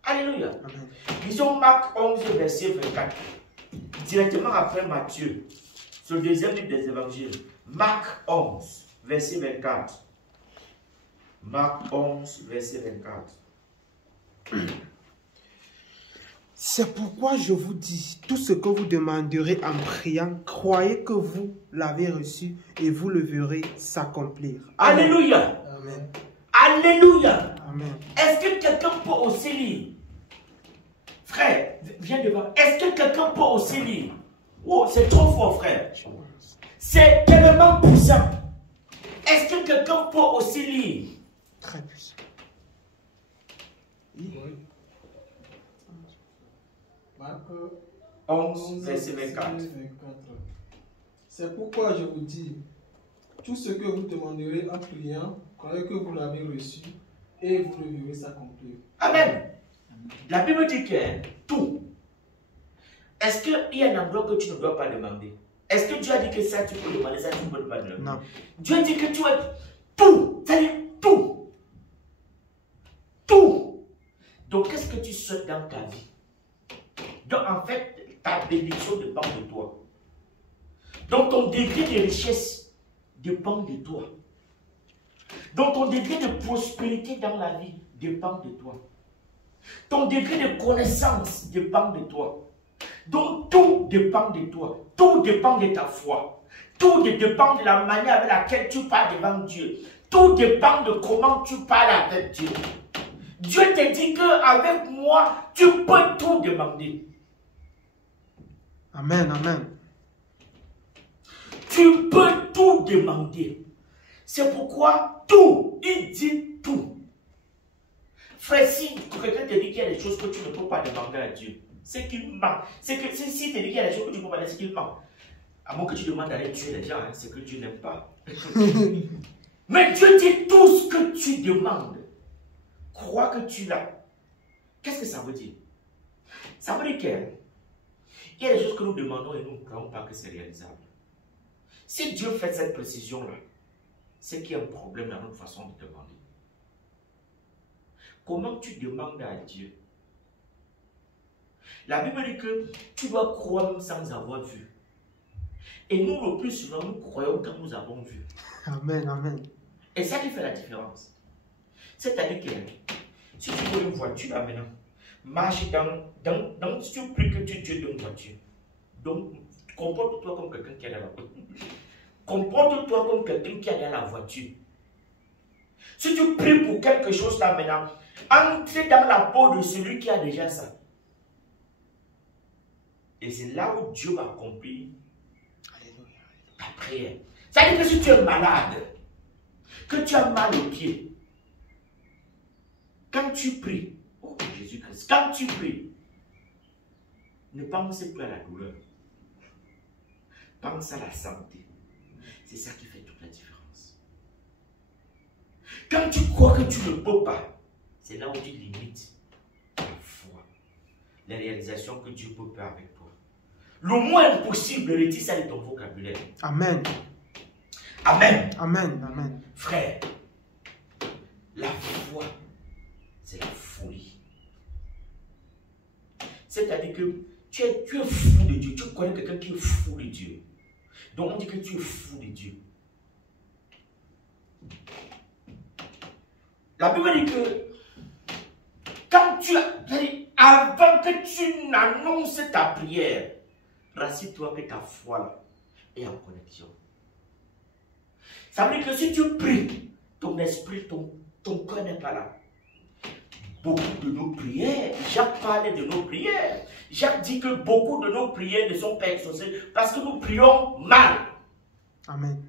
Alléluia. Amen. Lisons Marc 11, verset 24. Directement après Matthieu. C'est le deuxième livre des évangiles. Marc 11, verset 24. Marc 11, verset 24. C'est pourquoi je vous dis, tout ce que vous demanderez en priant, croyez que vous l'avez reçu et vous le verrez s'accomplir. Alléluia. Amen. Alléluia. Amen. Est-ce que quelqu'un peut aussi lire? Frère, viens devant. Est-ce que quelqu'un peut aussi lire? Oh, c'est trop fort, frère. C'est tellement puissant. Est-ce que quelqu'un peut aussi lire? Très puissant. Oui. Marc 11, verset 24. C'est pourquoi je vous dis, tout ce que vous demanderez en priant, croyez que vous l'avez reçu et vous le verrez s'accomplir. Amen. La Bible dit que tout. Est-ce qu'il y a un endroit que tu ne dois pas demander? Est-ce que Dieu a dit que ça tu peux demander, ça tu ne peux pas demander? Non. Dieu dit que tu as tout. C'est-à-dire tout. Tout. Donc qu'est-ce que tu souhaites dans ta vie? Donc en fait, ta bénédiction dépend de toi. Donc ton degré de richesse dépend de toi. Donc ton degré de prospérité dans la vie dépend de toi. Ton degré de connaissance dépend de toi. Donc tout dépend de toi. Tout dépend de ta foi. Tout dépend de la manière avec laquelle tu parles devant Dieu. Tout dépend de comment tu parles avec Dieu. Dieu te dit qu'avec moi, tu peux tout demander. Amen, amen. Tu peux tout demander. C'est pourquoi tout, il dit tout. Frère, si quelqu'un te dit qu'il y a des choses que tu ne peux pas demander à Dieu, c'est qu'il ment. C'est que si te dit qu'il y a des choses que tu ne peux pas demander, c'est qu'il ment. À moins que tu demandes d'aller tuer les gens, hein, c'est que Dieu n'aime pas. Mais Dieu dit tout ce que tu demandes. Crois que tu l'as. Qu'est-ce que ça veut dire? Ça veut dire qu'il y a des choses que nous demandons et nous ne croyons pas que c'est réalisable. Si Dieu fait cette précision-là, c'est qu'il y a un problème dans notre façon de demander. Comment tu demandes à Dieu? La Bible dit que tu dois croire même sans avoir vu. Et nous, le plus souvent, nous croyons quand nous avons vu. Amen, amen. Et ça qui fait la différence. C'est-à-dire que si tu veux une voiture là maintenant, marche si tu pries que Dieu donne une voiture. Donc, comporte-toi comme quelqu'un qui est dans la voiture. Comporte-toi comme quelqu'un qui est dans la voiture. Si tu pries pour quelque chose là maintenant, entre dans la peau de celui qui a déjà ça. Et c'est là où Dieu va accomplir ta prière. C'est-à-dire que si tu es malade, que tu as mal aux pieds, quand tu pries, oh Jésus-Christ, quand tu pries, ne pense plus à la douleur. Pense à la santé. C'est ça qui fait toute la différence. Quand tu crois que tu ne peux pas, c'est là où tu limites la foi, la réalisation que Dieu peut faire avec toi. Le moins impossible, retire ça de ton vocabulaire. Amen. Amen. Amen, amen. Frère, la foi, c'est la folie. C'est-à-dire que tu es fou de Dieu. Tu connais quelqu'un qui est fou de Dieu. Donc on dit que tu es fou de Dieu. La Bible dit que avant que tu n'annonces ta prière, rassure-toi que ta foi là est en connexion. Ça veut dire que si tu pries, ton esprit, ton cœur n'est pas là. Beaucoup de nos prières, Jacques parlait de nos prières. Jacques dit que beaucoup de nos prières ne sont pas exaucées parce que nous prions mal. Amen.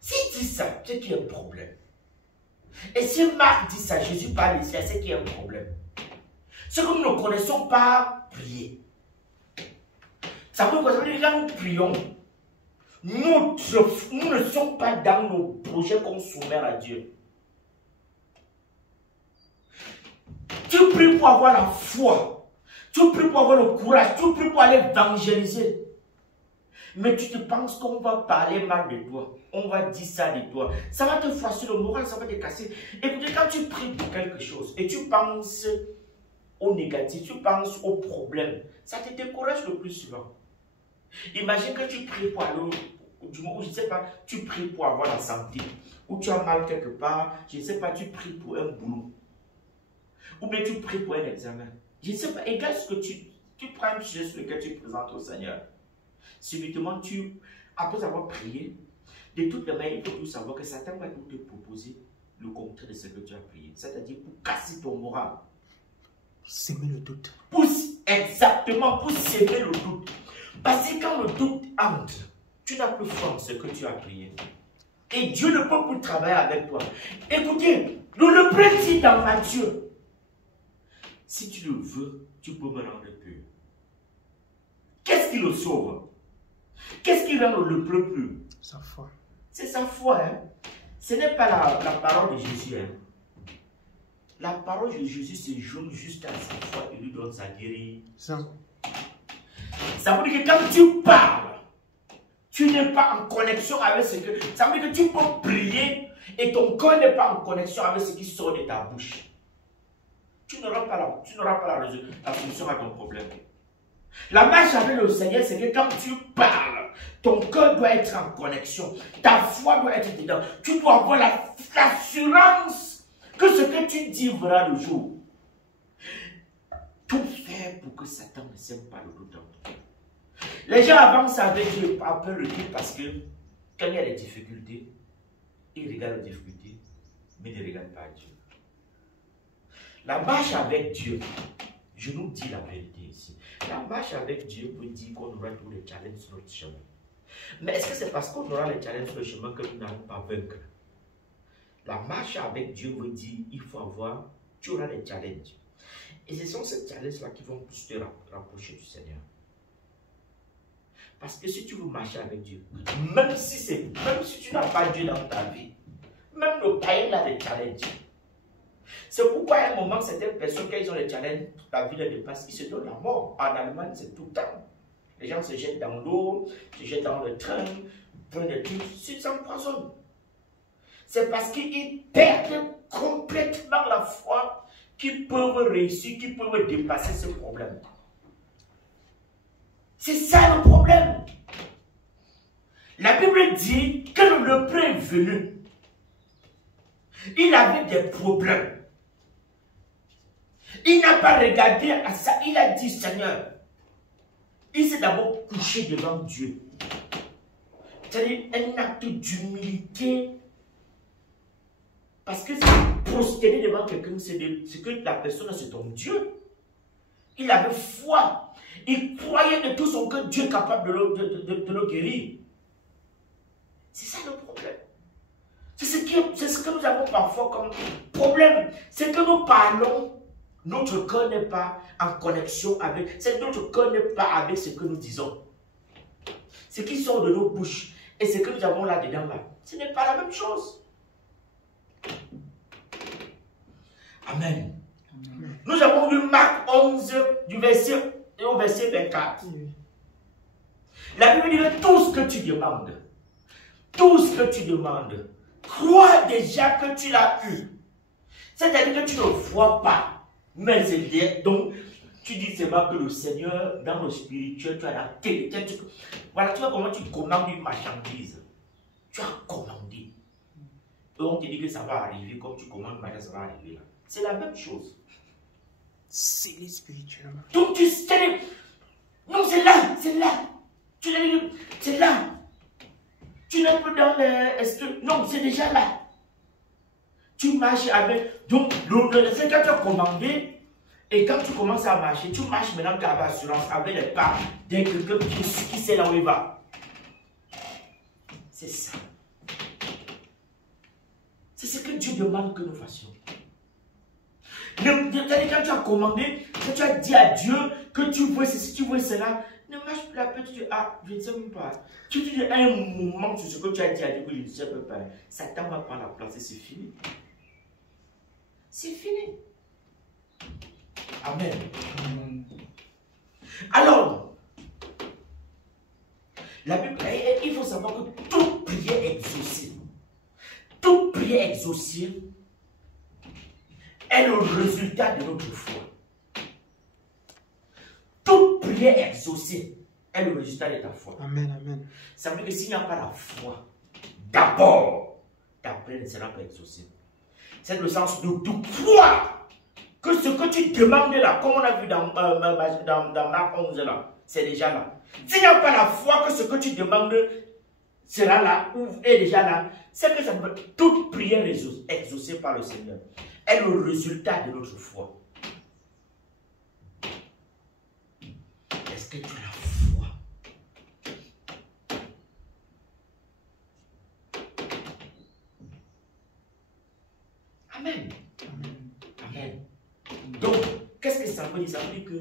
S'il dit ça, c'est qu'il y a un problème. Et si Marc dit ça, Jésus parle ici, c'est qu'il y a un problème. C'est que nous ne connaissons pas prier. Ça veut dire que quand nous prions, nous ne sommes pas dans nos projets qu'on soumet à Dieu. Tu pries pour avoir la foi. Tu pries pour avoir le courage. Tu pries pour aller évangéliser. Mais tu te penses qu'on va parler mal de toi. On va dire ça de toi. Ça va te froisser le moral, ça va te casser. Écoutez, quand tu pries pour quelque chose et tu penses au négatif, tu penses au problème, ça te décourage le plus souvent. Imagine que tu pries pour aller, du moment où je ne sais pas, tu pries pour avoir la santé. Ou tu as mal quelque part, je ne sais pas, tu pries pour un boulot. Ou bien tu pries pour un examen. Je ne sais pas, égal ce que tu prends un sujet sur lequel tu présentes au Seigneur. Subitement, après avoir prié, de toutes les manières, il faut tout savoir que Satan va te proposer le contraire de ce que tu as prié. C'est-à-dire pour casser ton moral. S'aimer le doute. Exactement, pour s'aimer le doute. Parce que quand le doute entre, tu n'as plus foi en ce que tu as prié. Et Dieu ne peut plus travailler avec toi. Écoutez, le principe dans Matthieu, si tu le veux, tu peux me rendre pur. Qu'est-ce qui le sauve? Qu'est-ce qui rend le lépreux pur? Sa foi. C'est sa foi. Hein? Ce n'est pas la parole de Jésus. Hein? La parole de Jésus se joue juste à sa foi et lui donne sa guérison. Ça veut dire que quand tu parles, tu n'es pas en connexion avec ce que... Ça veut dire que tu peux prier et ton corps n'est pas en connexion avec ce qui sort de ta bouche. Tu n'auras pas la solution à ton problème. La marche avec le Seigneur, c'est que quand tu parles, ton cœur doit être en connexion. Ta foi doit être dedans. Tu dois avoir l'assurance que ce que tu dis verra le jour. Tout faire pour que Satan ne sème pas le doute en toi. Les gens avancent avec Dieu après le Dieu parce que quand il y a des difficultés, ils regardent les difficultés, mais ne regardent pas Dieu. La marche avec Dieu, je nous dis la vérité ici. La marche avec Dieu veut dire qu'on aura tous les challenges sur notre chemin. Mais est-ce que c'est parce qu'on aura les challenges sur le chemin que nous n'allons pas vaincre? La marche avec Dieu veut dire il faut avoir, tu auras les challenges. Et ce sont ces challenges-là qui vont plus te rapprocher du Seigneur. Parce que si tu veux marcher avec Dieu, même si tu n'as pas Dieu dans ta vie, même le païen a des challenges. C'est pourquoi à un moment, certaines personnes, quand ils ont des challenges, la vie les dépasse, ils se donnent la mort. En Allemagne, c'est tout le temps. Les gens se jettent dans l'eau, se jettent dans le train, prennent des trucs, ils s'empoisonnent. C'est parce qu'ils perdent complètement la foi qu'ils peuvent réussir, qu'ils peuvent dépasser ce problème. C'est ça le problème. La Bible dit que le lépreux est venu. Il avait des problèmes. Il n'a pas regardé à ça. Il a dit, Seigneur, il s'est d'abord couché devant Dieu. C'est-à-dire un acte d'humilité. Parce que prosterner devant quelqu'un, c'est que la personne, c'est ton Dieu. Il avait foi. Il croyait de tout son cœur Dieu est capable de le guérir. C'est ça le problème. C'est ce que nous avons parfois comme problème. C'est que nous parlons, notre cœur n'est pas en connexion avec, c'est que notre cœur n'est pas avec ce que nous disons. Ce qui sort de nos bouches et ce que nous avons là-dedans, ce n'est pas la même chose. Amen. Amen. Nous avons lu Marc 11 du verset au verset 24. La Bible dit que tout ce que tu demandes, crois déjà que tu l'as eu. C'est-à-dire que tu ne vois pas, mais donc tu dis seulement que le Seigneur, dans le spirituel, tu as la qualité. Voilà, tu vois comment tu commandes une marchandise. Tu as commandé. Et on te dit que ça va arriver, comme tu commandes une marchandise, ça va arriver là. C'est la même chose. C'est les spirituels. Donc tu sais, non, c'est là. Tu dis, c'est là. Tu n'es plus dans les... Non, c'est déjà là. Tu marches avec... Donc, c'est quand tu as commandé, et quand tu commences à marcher, tu marches maintenant avec assurance, avec les pas d'un quelqu'un qui sait là où il va. C'est ça. C'est ce que Dieu demande que nous fassions. C'est-à-dire quand tu as commandé, quand tu as dit à Dieu que tu veux ceci, tu veux cela, ne marche plus la paix, tu dis, ah, je ne sais même pas. Tu dis à un moment sur ce que tu as dit à Dieu que je ne sais pas. Satan va prendre la place et c'est fini. C'est fini. Amen. Alors, la Bible, il faut savoir que toute prière exaucée, est le résultat de notre foi. Toute prière exaucée est le résultat de ta foi. Amen, amen. Ça veut dire que s'il n'y a pas la foi, d'abord, ta prière ne sera pas exaucée. C'est le sens de croire que ce que tu demandes là, comme on a vu dans Marc 11 là, c'est déjà là. S'il n'y a pas la foi que ce que tu demandes sera là, ou est déjà là, c'est que ça peut, toute prière exaucée par le Seigneur est le résultat de notre foi. Est-ce que tu as la foi Amen. Amen. Donc, qu'est-ce que ça veut dire? Ça veut dire que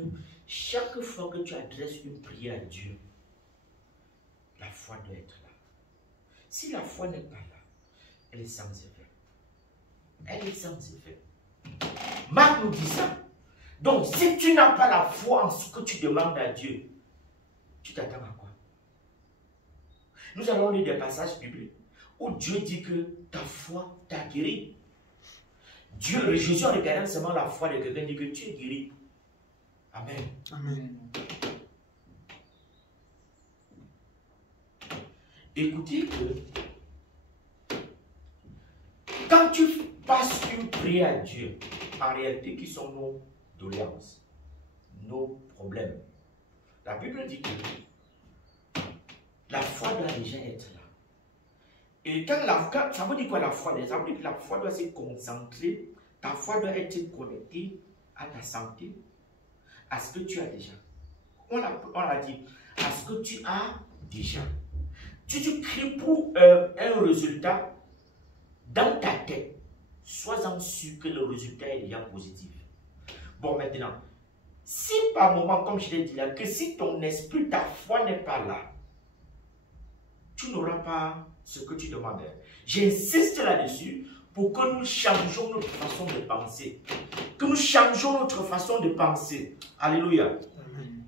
chaque fois que tu adresses une prière à Dieu, la foi doit être là. Si la foi n'est pas là, elle est sans effet. Elle est sans effet. Marc nous dit ça. Donc, si tu n'as pas la foi en ce que tu demandes à Dieu, tu t'attends à quoi? Nous allons lire des passages bibliques où Dieu dit que ta foi t'a guéri. Jésus, en regardant seulement la foi de quelqu'un, dit que tu es guéri. Amen. Amen. Écoutez que quand tu passes une prière à Dieu, en réalité, qui sont nos doléances, nos problèmes, la Bible dit que la foi doit déjà être là. Et quand ça veut dire quoi la foi? Ça veut dire que la foi doit se concentrer, ta foi doit être connectée à ta santé, à ce que tu as déjà. On l'a dit, à ce que tu as déjà. Tu cries pour un résultat dans ta tête, sois-en sûr que le résultat est déjà positif. Bon, maintenant, si par moment, comme je l'ai dit là, que si ton esprit, ta foi n'est pas là, tu n'auras pas ce que tu demandes. J'insiste là-dessus pour que nous changeons notre façon de penser. Que nous changeons notre façon de penser. Alléluia. Amen.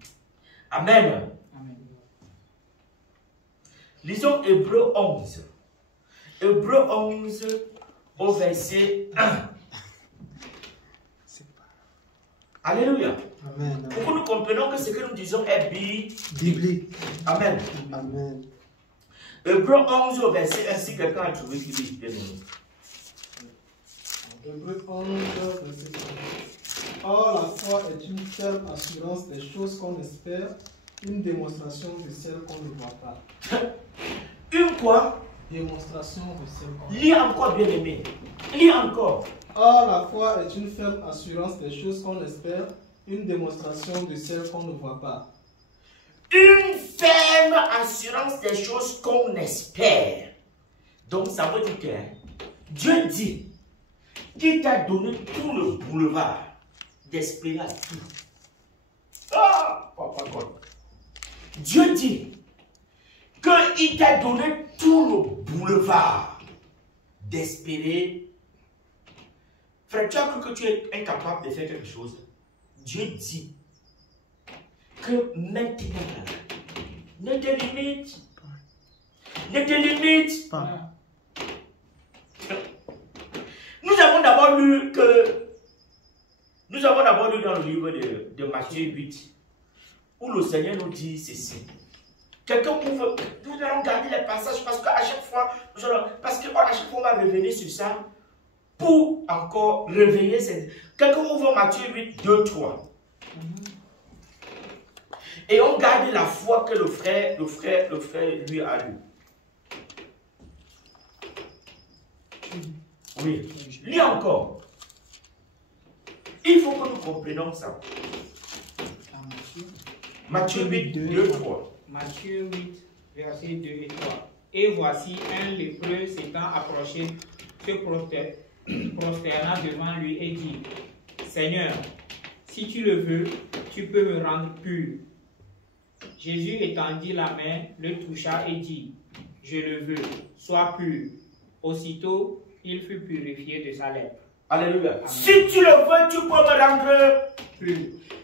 Amen. Amen. Lisons Hébreux 11. Hébreux 11 au verset 1. Alléluia. Amen. Pour que nous comprenions que ce que nous disons est Biblique. Amen. Amen. Hébreux 11 au verset 1, si quelqu'un a trouvé qu'il est bien. Hébreux 11, verset 1. Or, la foi est une ferme assurance des choses qu'on espère, une démonstration de celles qu'on ne voit pas. Une quoi? Démonstration de celles qu'on ne voit pas. Lis encore, bien aimé. Lis encore. Or, la foi est une ferme assurance des choses qu'on espère, une démonstration de celles qu'on ne voit pas. Une ferme assurance des choses qu'on espère. Donc, ça veut dire que Dieu dit qu'il t'a donné tout le boulevard d'espérer à tout. Ah, papa God. Dieu dit qu'il t'a donné tout le boulevard d'espérer. Frère, tu as cru que tu es incapable de faire quelque chose. Dieu dit que maintenant, ne te limite Pas. Nous avons d'abord lu dans le livre de Matthieu 8 où le Seigneur nous dit ceci. Quelqu'un ouvre, nous allons garder les passages parce qu'à chaque fois, on va revenir sur ça pour encore réveiller cette. Quelqu'un ouvre Matthieu 8, 2, 3. Et on garde la foi que le frère lui a eu. Oui. Lis encore. Il faut que nous comprenions ça. Matthieu 8, 2, 3. Matthieu 8, versets 2 et 3. Et voici un lépreux s'étant approché, se prosterna devant lui et dit, Seigneur, si tu le veux, tu peux me rendre pur. Jésus étendit la main, le toucha et dit, je le veux, sois pur. Aussitôt, il fut purifié de sa lèpre. Alléluia. Amen. Si tu le veux, tu peux me rendre Pur.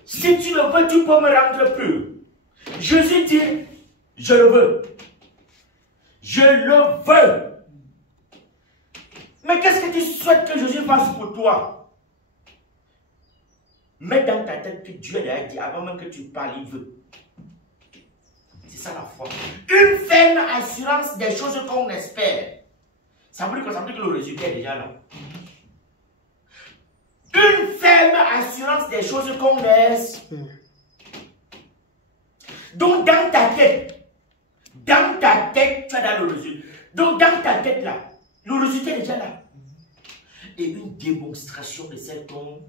Si tu le veux, tu peux me rendre pur. Jésus dit, je le veux. Je le veux. Mais qu'est-ce que tu souhaites que Jésus fasse pour toi? Mets dans ta tête que Dieu l'a dit avant même que tu parles, il veut. C'est ça la foi. Une ferme assurance des choses qu'on espère. Ça veut dire que le résultat est déjà là. Une ferme assurance des choses qu'on espère. Donc dans ta tête, tu as dans le résultat. Donc dans ta tête là, le résultat est déjà là. Et une démonstration de celle qu'on...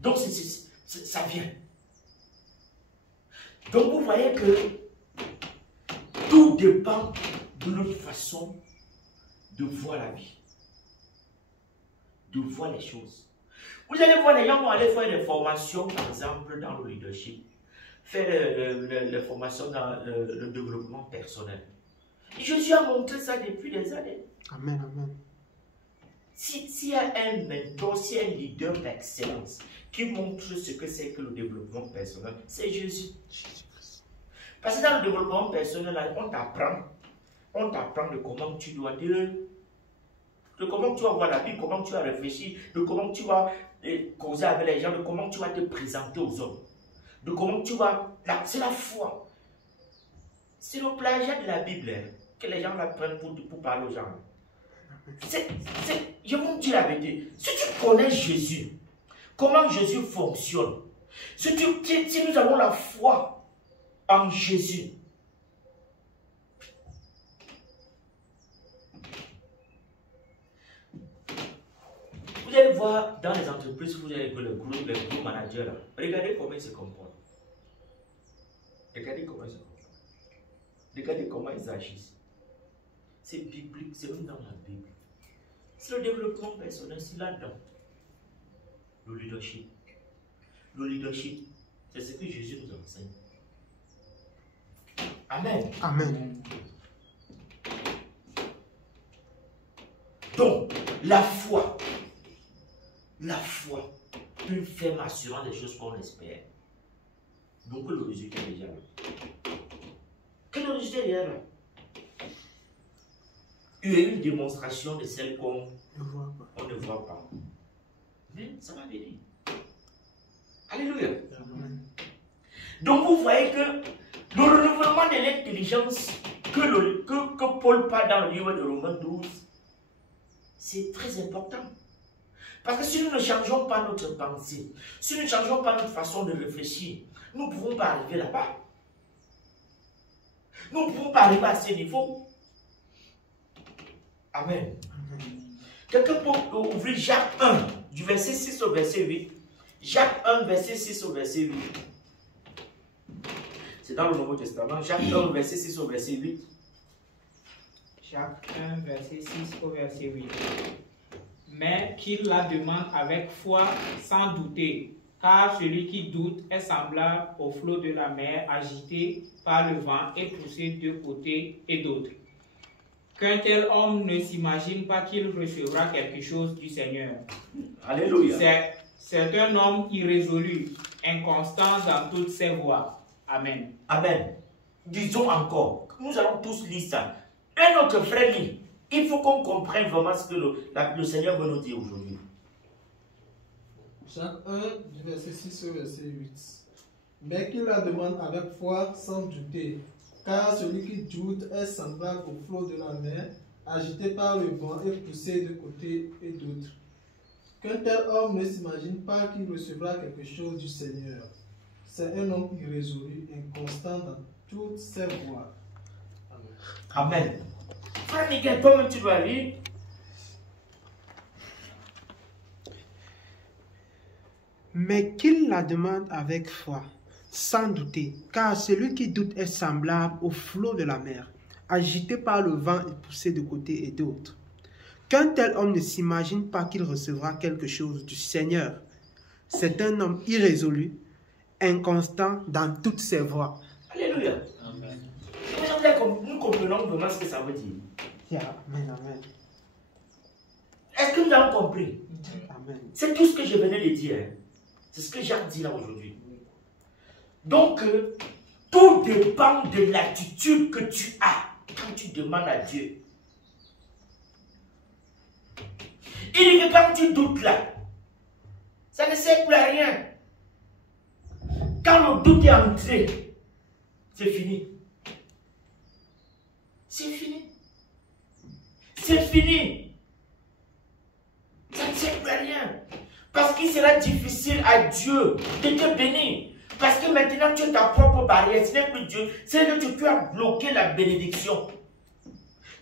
Donc ça vient. Donc vous voyez que tout dépend de notre façon de voir la vie. de voir les choses. Vous allez voir, les gens vont aller faire des formations, par exemple, dans le leadership, faire les formations dans le développement personnel. Jésus a montré ça depuis des années. Amen, amen. S'il y a un mentor, s'il y a un leader d'excellence qui montre ce que c'est que le développement personnel, c'est Jésus. Parce que dans le développement personnel, on t'apprend de comment tu dois dire, de comment tu vas voir la Bible, comment tu vas réfléchir, de comment tu vas causer avec les gens, de comment tu vas te présenter aux hommes, de comment tu vas... C'est la foi. C'est le plagiat de la Bible que les gens l'apprennent pour parler aux gens. Je vous dis la vérité. Si tu connais Jésus, comment Jésus fonctionne, si nous avons la foi en Jésus, vous allez voir dans les entreprises, vous avez les gros managers, là, regardez comment ils se comportent. Regardez comment ils se comportent. Regardez comment ils agissent. C'est biblique, c'est même dans la Bible. C'est le développement personnel, c'est là-dedans. Le leadership. Le leadership, c'est ce que Jésus nous enseigne. Amen. Amen. Donc, la foi, une ferme assurance des choses qu'on espère. Donc, le résultat est déjà là. Quel est le résultat déjà là? Il y a une démonstration de celle qu'on ne voit pas. Mais ça va venir. Alléluia. Amen. Donc vous voyez que le renouvellement de l'intelligence que Paul parle dans le livre de Romains 12, c'est très important. Parce que si nous ne changeons pas notre pensée, si nous ne changeons pas notre façon de réfléchir, nous ne pouvons pas arriver là-bas. Nous ne pouvons pas arriver à ce niveau. Amen. Quelqu'un peut ouvrir Jacques 1, du verset 6 au verset 8. Jacques 1, verset 6 au verset 8. C'est dans le Nouveau Testament. Jacques 1, verset 6 au verset 8. Jacques 1, verset 6 au verset 8. Mais qu'il la demande avec foi, sans douter, car celui qui doute est semblable au flot de la mer agité par le vent et poussé de côté et d'autre. Qu'un tel homme ne s'imagine pas qu'il recevra quelque chose du Seigneur. Alléluia. C'est un homme irrésolu, inconstant dans toutes ses voies. Amen. Amen. Disons encore, nous allons tous lire ça. Un autre frère lit. Il faut qu'on comprenne vraiment ce que le Seigneur veut nous dire aujourd'hui. Jacques 1, du verset 6 au verset 8. Mais qu'il la demande avec foi, sans douter, car celui qui doute est semblable au flot de la mer, agité par le vent et poussé de côté et d'autre. Qu'un tel homme ne s'imagine pas qu'il recevra quelque chose du Seigneur. C'est un homme irrésolu, inconstant dans toutes ses voies. Amen. Amen. Frère Miguel, toi-même tu dois lire. Mais qu'il la demande avec foi, sans douter, car celui qui doute est semblable au flot de la mer, agité par le vent et poussé de côté et d'autre. Qu'un tel homme ne s'imagine pas qu'il recevra quelque chose du Seigneur. C'est un homme irrésolu, inconstant dans toutes ses voies. Alléluia. Amen. Nous comprenons vraiment ce que ça veut dire. Yeah, amen, amen. Est-ce que nous avons compris? Amen. C'est tout ce que je venais de dire. C'est ce que Jacques dit là aujourd'hui. Donc, tout dépend de l'attitude que tu as quand tu demandes à Dieu. Il dit que quand tu doutes là, ça ne sert plus à rien. Quand le doute est entré, c'est fini. C'est fini. C'est fini. Ça ne sert plus à rien. Parce qu'il sera difficile à Dieu de te bénir. Parce que maintenant tu as ta propre barrière. Ce n'est plus Dieu. C'est que tu as bloqué la bénédiction.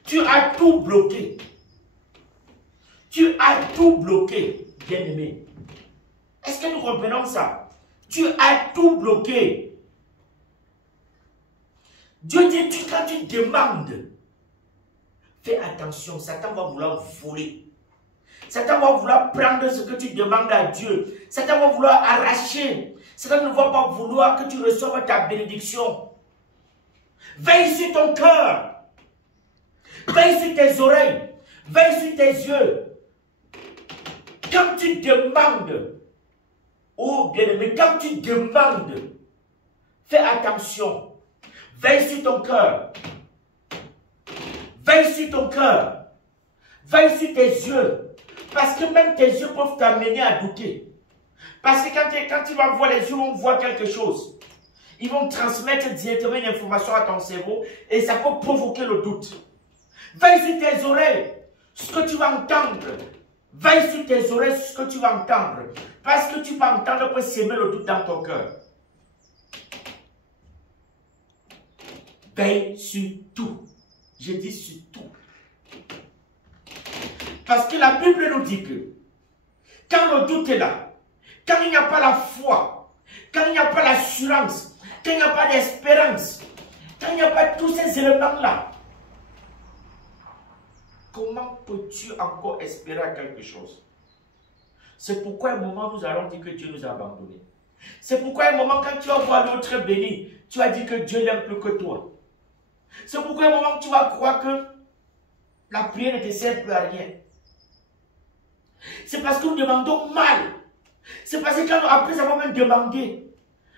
Tu as tout bloqué. Tu as tout bloqué, bien-aimé. Est-ce que nous comprenons ça? Tu as tout bloqué. Dieu dit, quand tu demandes, fais attention, Satan va vouloir voler. Satan va vouloir prendre ce que tu demandes à Dieu. Satan va vouloir arracher. Satan ne va pas vouloir que tu reçoives ta bénédiction. Veille sur ton cœur. Veille sur tes oreilles. Veille sur tes yeux. Quand tu demandes, oh bien-aimé, quand tu demandes, fais attention. Veille sur ton cœur. Veille sur ton cœur. Veille sur tes yeux. Parce que même tes yeux peuvent t'amener à douter. Parce que quand tu vas voir, les yeux vont voir quelque chose. Ils vont transmettre directement une information à ton cerveau et ça peut provoquer le doute. Veille sur tes oreilles, ce que tu vas entendre. Veille sur tes oreilles, ce que tu vas entendre. Parce que tu vas entendre peut s'aimer le doute dans ton cœur. Veille sur tout. Je dis sur tout. Parce que la Bible nous dit que quand le doute est là, quand il n'y a pas la foi, quand il n'y a pas l'assurance, quand il n'y a pas d'espérance, quand il n'y a pas tous ces éléments-là, comment peux-tu encore espérer à quelque chose? C'est pourquoi à un moment nous allons dire que Dieu nous a abandonnés. C'est pourquoi à un moment quand tu vas voir l'autre béni, tu vas dire que Dieu n'aime plus que toi. C'est pourquoi à un moment tu vas croire que la prière ne te sert plus à rien. C'est parce que nous demandons mal. C'est parce que quand après avoir même demandé,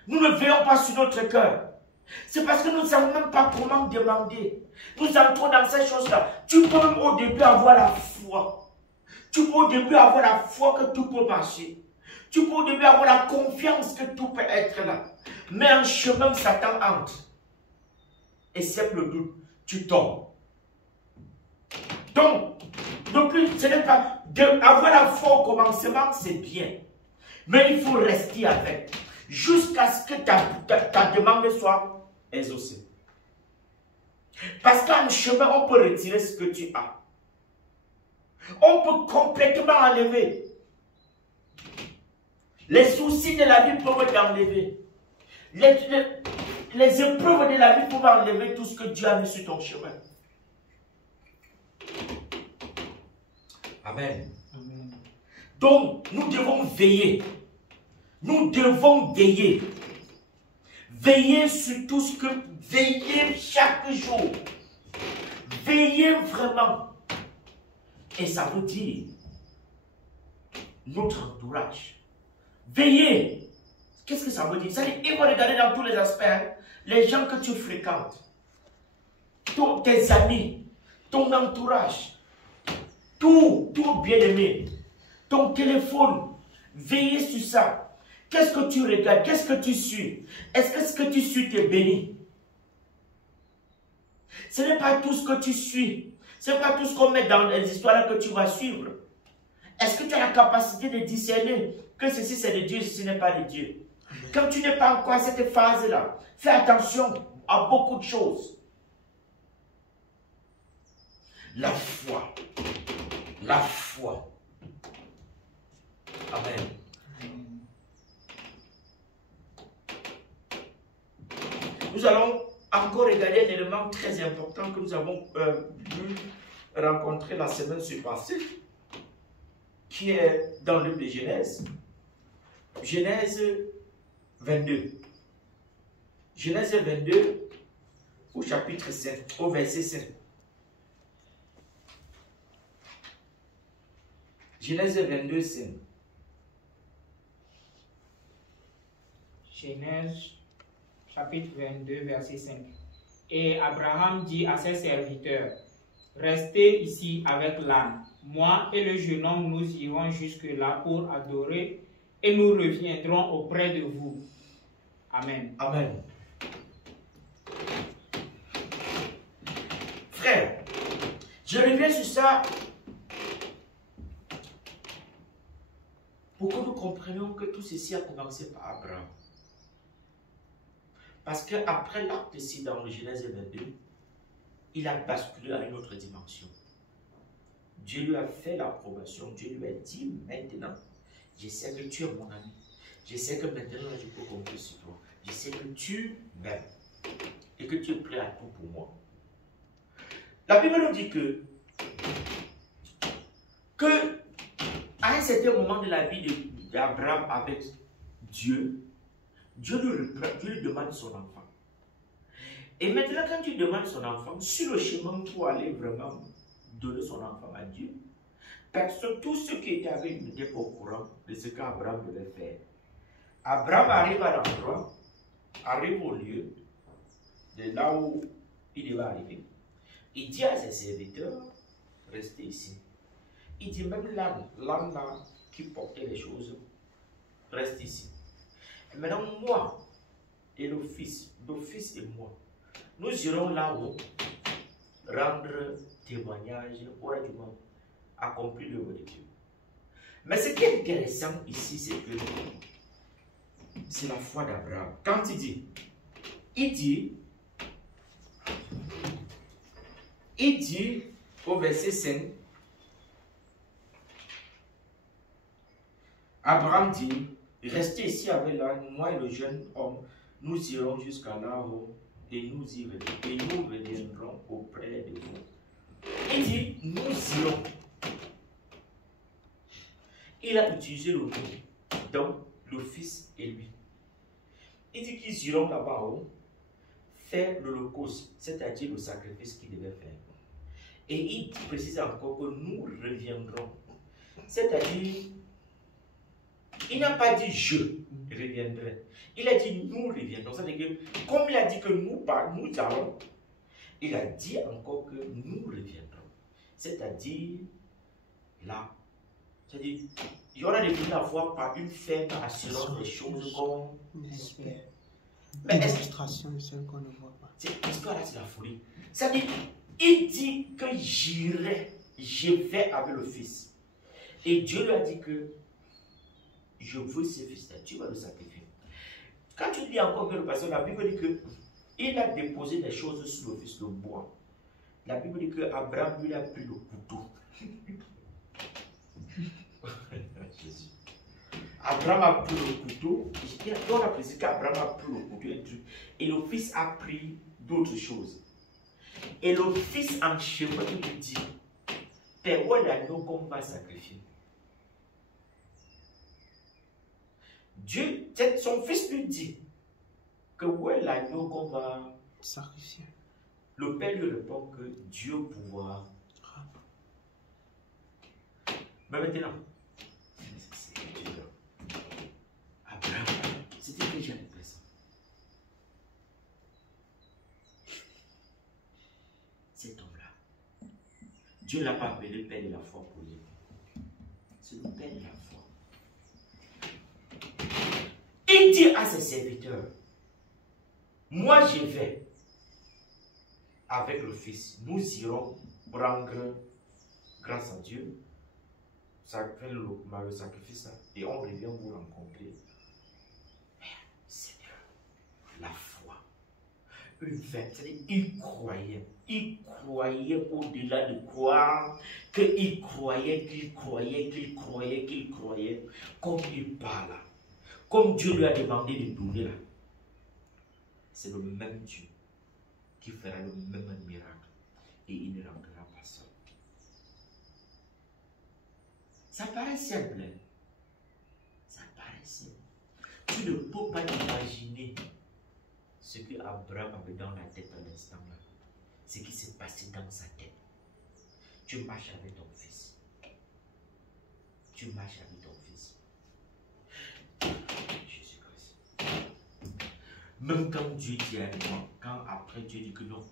nous ne veillons pas sur notre cœur. C'est parce que nous ne savons même pas comment demander. Nous entrons dans ces choses-là. Tu peux même au début avoir la foi. Tu peux au début avoir la foi que tout peut marcher. Tu peux au début avoir la confiance que tout peut être là. Mais en chemin, Satan entre. Et c'est le doute, tu tombes. Donc, de plus, ce n'est pas avoir la foi au commencement, c'est bien. Mais il faut rester avec. Jusqu'à ce que ta demande soit exaucée. Parce qu'en chemin, on peut retirer ce que tu as. On peut complètement enlever. Les soucis de la vie peuvent t'enlever. Les épreuves de la vie peuvent enlever tout ce que Dieu a mis sur ton chemin. Amen. Amen. Donc, nous devons veiller. Nous devons veiller. Veiller sur tout ce que... Veiller chaque jour. Veiller vraiment. Et ça veut dire notre entourage. Veiller. Qu'est-ce que ça veut dire? Ça veut dire qu'il faut regarder dans tous les aspects. Les gens que tu fréquentes. Tes amis. Ton entourage. Tout bien-aimé. Ton téléphone. Veillez sur ça. Qu'est-ce que tu regardes? Qu'est-ce que tu suis? Est-ce que ce que tu suis t'est béni? Ce n'est pas tout ce que tu suis. Ce n'est pas tout ce qu'on met dans les histoires que tu vas suivre. Est-ce que tu as la capacité de discerner que ceci c'est de Dieu, ceci n'est pas de Dieu? Quand tu n'es pas encore à cette phase-là, fais attention à beaucoup de choses. La foi. La foi. Amen. Nous allons encore regarder un élément très important que nous avons vu rencontrer la semaine passée, qui est dans le livre de Genèse. Genèse 22. Genèse 22 au chapitre 5, au verset 5. Genèse 22, 5. Genèse chapitre 22, verset 5. Et Abraham dit à ses serviteurs, restez ici avec l'âne. Moi et le jeune homme, nous irons jusque-là pour adorer et nous reviendrons auprès de vous. Amen. Amen. Frère, je reviens sur ça pour que nous comprenions que tout ceci a commencé par Abraham. Parce qu'après l'acte ici dans le Genèse 22, il a basculé à une autre dimension. Dieu lui a fait l'approbation. Dieu lui a dit, maintenant, je sais que tu es mon ami. Je sais que maintenant, je peux compter sur toi. Je sais que tu m'aimes. Et que tu es prêt à tout pour moi. La Bible nous dit que À un certain moment de la vie d'Abraham avec Dieu, Dieu lui demande son enfant. Et maintenant, quand tu demandes son enfant, sur le chemin pour aller vraiment donner son enfant à Dieu, personne, tous ceux qui étaient avec lui n'étaient pas au courant de ce qu'Abraham devait faire. Abraham arrive à l'endroit, arrive au lieu, de là où il devait arriver. Il dit à ses serviteurs, restez ici. Il dit même l'âne là qui portait les choses, reste ici. Et maintenant, moi et le fils et moi, nous irons là-haut rendre témoignage au règlement accompli de votre Dieu. Mais ce qui est intéressant ici, c'est que c'est la foi d'Abraham. Quand il dit au verset 5, Abraham dit, restez ici avec l'âne, moi et le jeune homme, nous irons jusqu'à là-haut et nous reviendrons auprès de vous. Il dit, nous irons. Il a utilisé le mot, donc le fils et lui. Il dit qu'ils iront là-bas haut faire l'holocauste, c'est-à-dire le sacrifice qu'ils devaient faire. Et il précise encore que nous reviendrons. C'est-à-dire, il n'a pas dit je reviendrai. Il a dit nous reviendrons. C'est-à-dire que, comme il a dit que nous allons, il a dit encore que nous reviendrons. C'est-à-dire, là, c'est-à-dire, il y aura des la foi par une ferme assurance des choses qu'on espère. Mais L'illustration de celle qu'on ne voit pas. L'histoire là, c'est la folie. C'est-à-dire, il dit que je vais avec le fils. Et Dieu lui a dit que je veux ce fils-là, tu vas le sacrifier. Quand tu lis encore que le pasteur, la Bible dit que il a déposé des choses sur le fils de bois. La Bible dit que Abraham lui a pris le couteau. Jésus. Abraham a pris le couteau. On a précisé qu'Abraham a pris le couteau et le fils a pris d'autres choses. Et le fils en chemin lui dit, Père, où est l'agneau qu'on va sacrifier? Dieu, son fils lui dit que où est l'agneau qu'on va sacrifier. Le père lui répond que Dieu pouvoir. Mais maintenant, Abraham, c'était déjà le présent. Cet homme-là, Dieu ne l'a pas appelé père de la foi pour lui. C'est le père de la foi. Il dit à ses serviteurs, moi je vais avec le fils, nous irons rendre grâce à Dieu, faire le sacrifice et on revient vous rencontrer. Mais Seigneur, la foi, une fête, il croyait au-delà de croire, qu'il croyait, comme il parle, comme Dieu lui a demandé de donner là. C'est le même Dieu qui fera le même miracle et il ne rendra pas seul. Ça paraît simple. Ça paraît simple. Tu ne peux pas imaginer ce que Abraham avait dans la tête à l'instant là. Ce qui s'est passé dans sa tête. Tu marches avec ton fils. Tu marches avec ton fils. Jésus-Christ. Même quand Dieu dit à moi, quand après Dieu dit que non,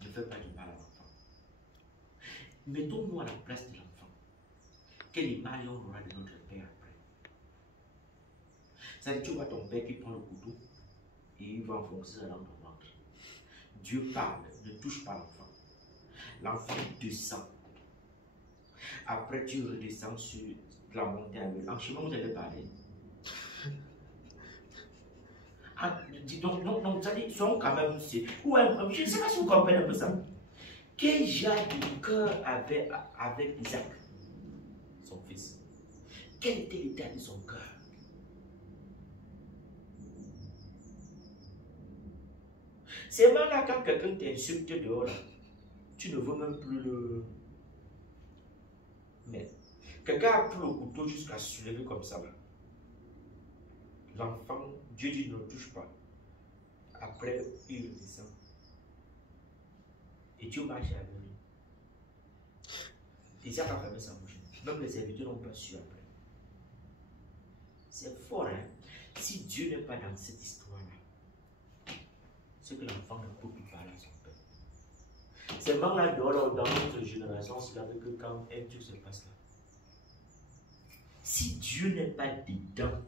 ne fais pas du mal à l'enfant. Mettons-nous à la place de l'enfant. Quelle image on aura de notre père après? C'est-à-dire, tu vois ton père qui prend le couteau et il va enfoncer ça dans ton ventre. Dieu parle, ne touche pas l'enfant. L'enfant descend. Après, tu redescends sur la montée avec lui. En chemin, vous allez parler. Ah, dis donc, non, ça dit, sont quand même. Ouais, je ne sais pas si vous comprenez un peu ça. Quel genre de cœur avait avec Isaac, son fils? Quel était l'état de son cœur? C'est maintenant quand quelqu'un t'insulte dehors, là, tu ne veux même plus le mettre. Quelqu'un a pris le couteau jusqu'à soulever comme ça. L'enfant, Dieu dit ne touche pas. Après, il descend. Et Dieu marche avec lui. Isaac a fermé sa bouche. Même les serviteurs n'ont pas su après. C'est fort, hein? Si Dieu n'est pas dans cette histoire-là, c'est que l'enfant ne peut plus parler à son père. C'est même là dehors, dans notre génération, c'est avec que quand un Dieu se passe là. Si Dieu n'est pas dedans,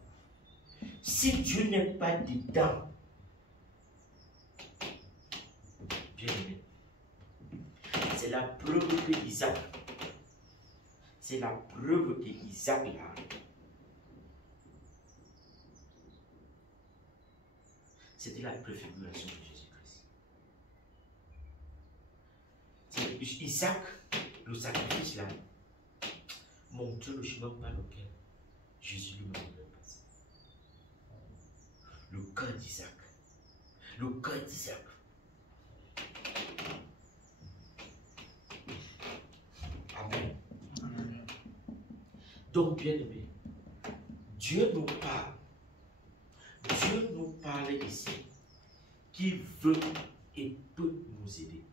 bien aimé, c'est la preuve que Isaac, là, c'était la préfiguration de Jésus-Christ. Isaac, le sacrifice là, montre le chemin par lequel Jésus lui-même devait passer. Le cœur d'Isaac. Amen. Donc, bien aimé, Dieu nous parle ici, qu'il veut et peut nous aider.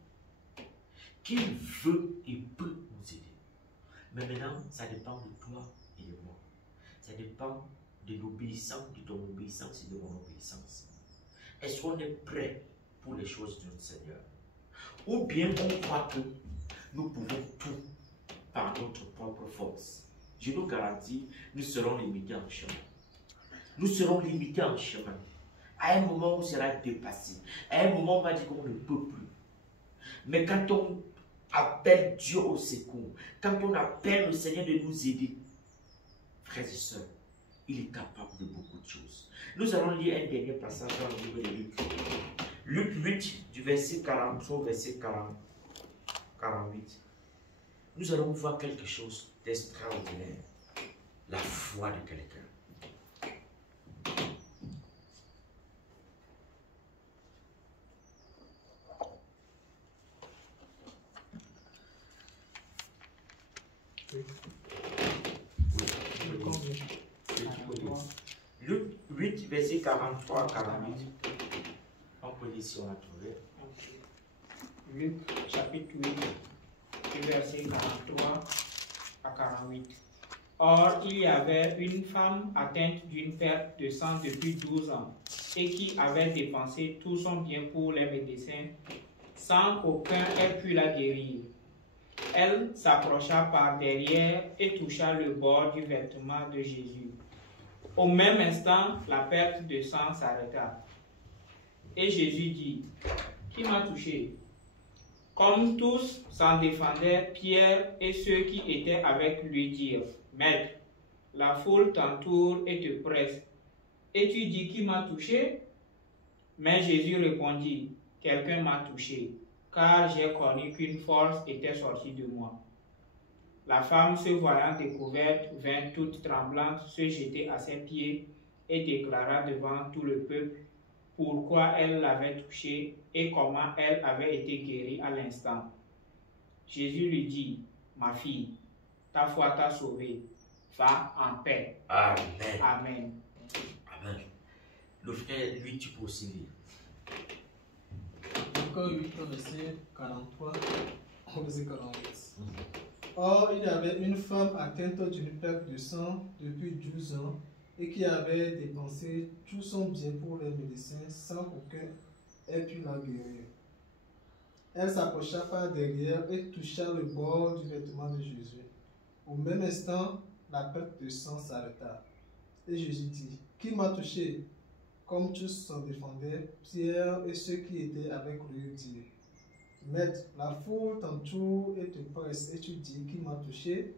Mais maintenant, ça dépend de toi et de moi. Ça dépend de l'obéissance, de ton obéissance et de mon obéissance. Est-ce qu'on est prêt pour les choses de notre Seigneur? Ou bien on croit que nous pouvons tout par notre propre force? Je nous garantis, nous serons limités en chemin. À un moment, on sera dépassé. À un moment, on va dire qu'on ne peut plus. Mais quand on appelle Dieu au secours, quand on appelle le Seigneur de nous aider, frères et sœurs, il est capable de beaucoup de choses. Nous allons lire un dernier passage dans le livre de Luc. Luc 8, du verset 43 au verset 48. Nous allons voir quelque chose d'extraordinaire. La foi de quelqu'un. Luc 8, verset 43 à 48. On peut lire si on a trouvé. Luc chapitre 8, verset 43 à 48. Or, il y avait une femme atteinte d'une perte de sang depuis 12 ans et qui avait dépensé tout son bien pour les médecins sans qu'aucun ait pu la guérir. Elle s'approcha par derrière et toucha le bord du vêtement de Jésus. Au même instant, la perte de sang s'arrêta. Et Jésus dit, « Qui m'a touché ?» Comme tous s'en défendaient, Pierre et ceux qui étaient avec lui dirent, « Maître, la foule t'entoure et te presse. Et tu dis, qui m'a touché ?» Mais Jésus répondit, « Quelqu'un m'a touché, car j'ai connu qu'une force était sortie de moi. » La femme, se voyant découverte, vint toute tremblante se jeter à ses pieds et déclara devant tout le peuple pourquoi elle l'avait touché et comment elle avait été guérie à l'instant. Jésus lui dit, « Ma fille, ta foi t'a sauvée. Va en paix. » Amen. Amen. Amen. Le frère, lui, tu peux aussi lire. Encore 8, verset 43 au verset 48. Or, il y avait une femme atteinte d'une perte de sang depuis 12 ans et qui avait dépensé tout son bien pour les médecins sans qu'aucun ait pu la guérir. Elle s'approcha par derrière et toucha le bord du vêtement de Jésus. Au même instant, la perte de sang s'arrêta. Et Jésus dit, « Qui m'a touché ?» Comme tous s'en défendaient, Pierre et ceux qui étaient avec lui dirent, « Maître, la foule t'entoure et te presse, et tu dis, qui m'a touché ?»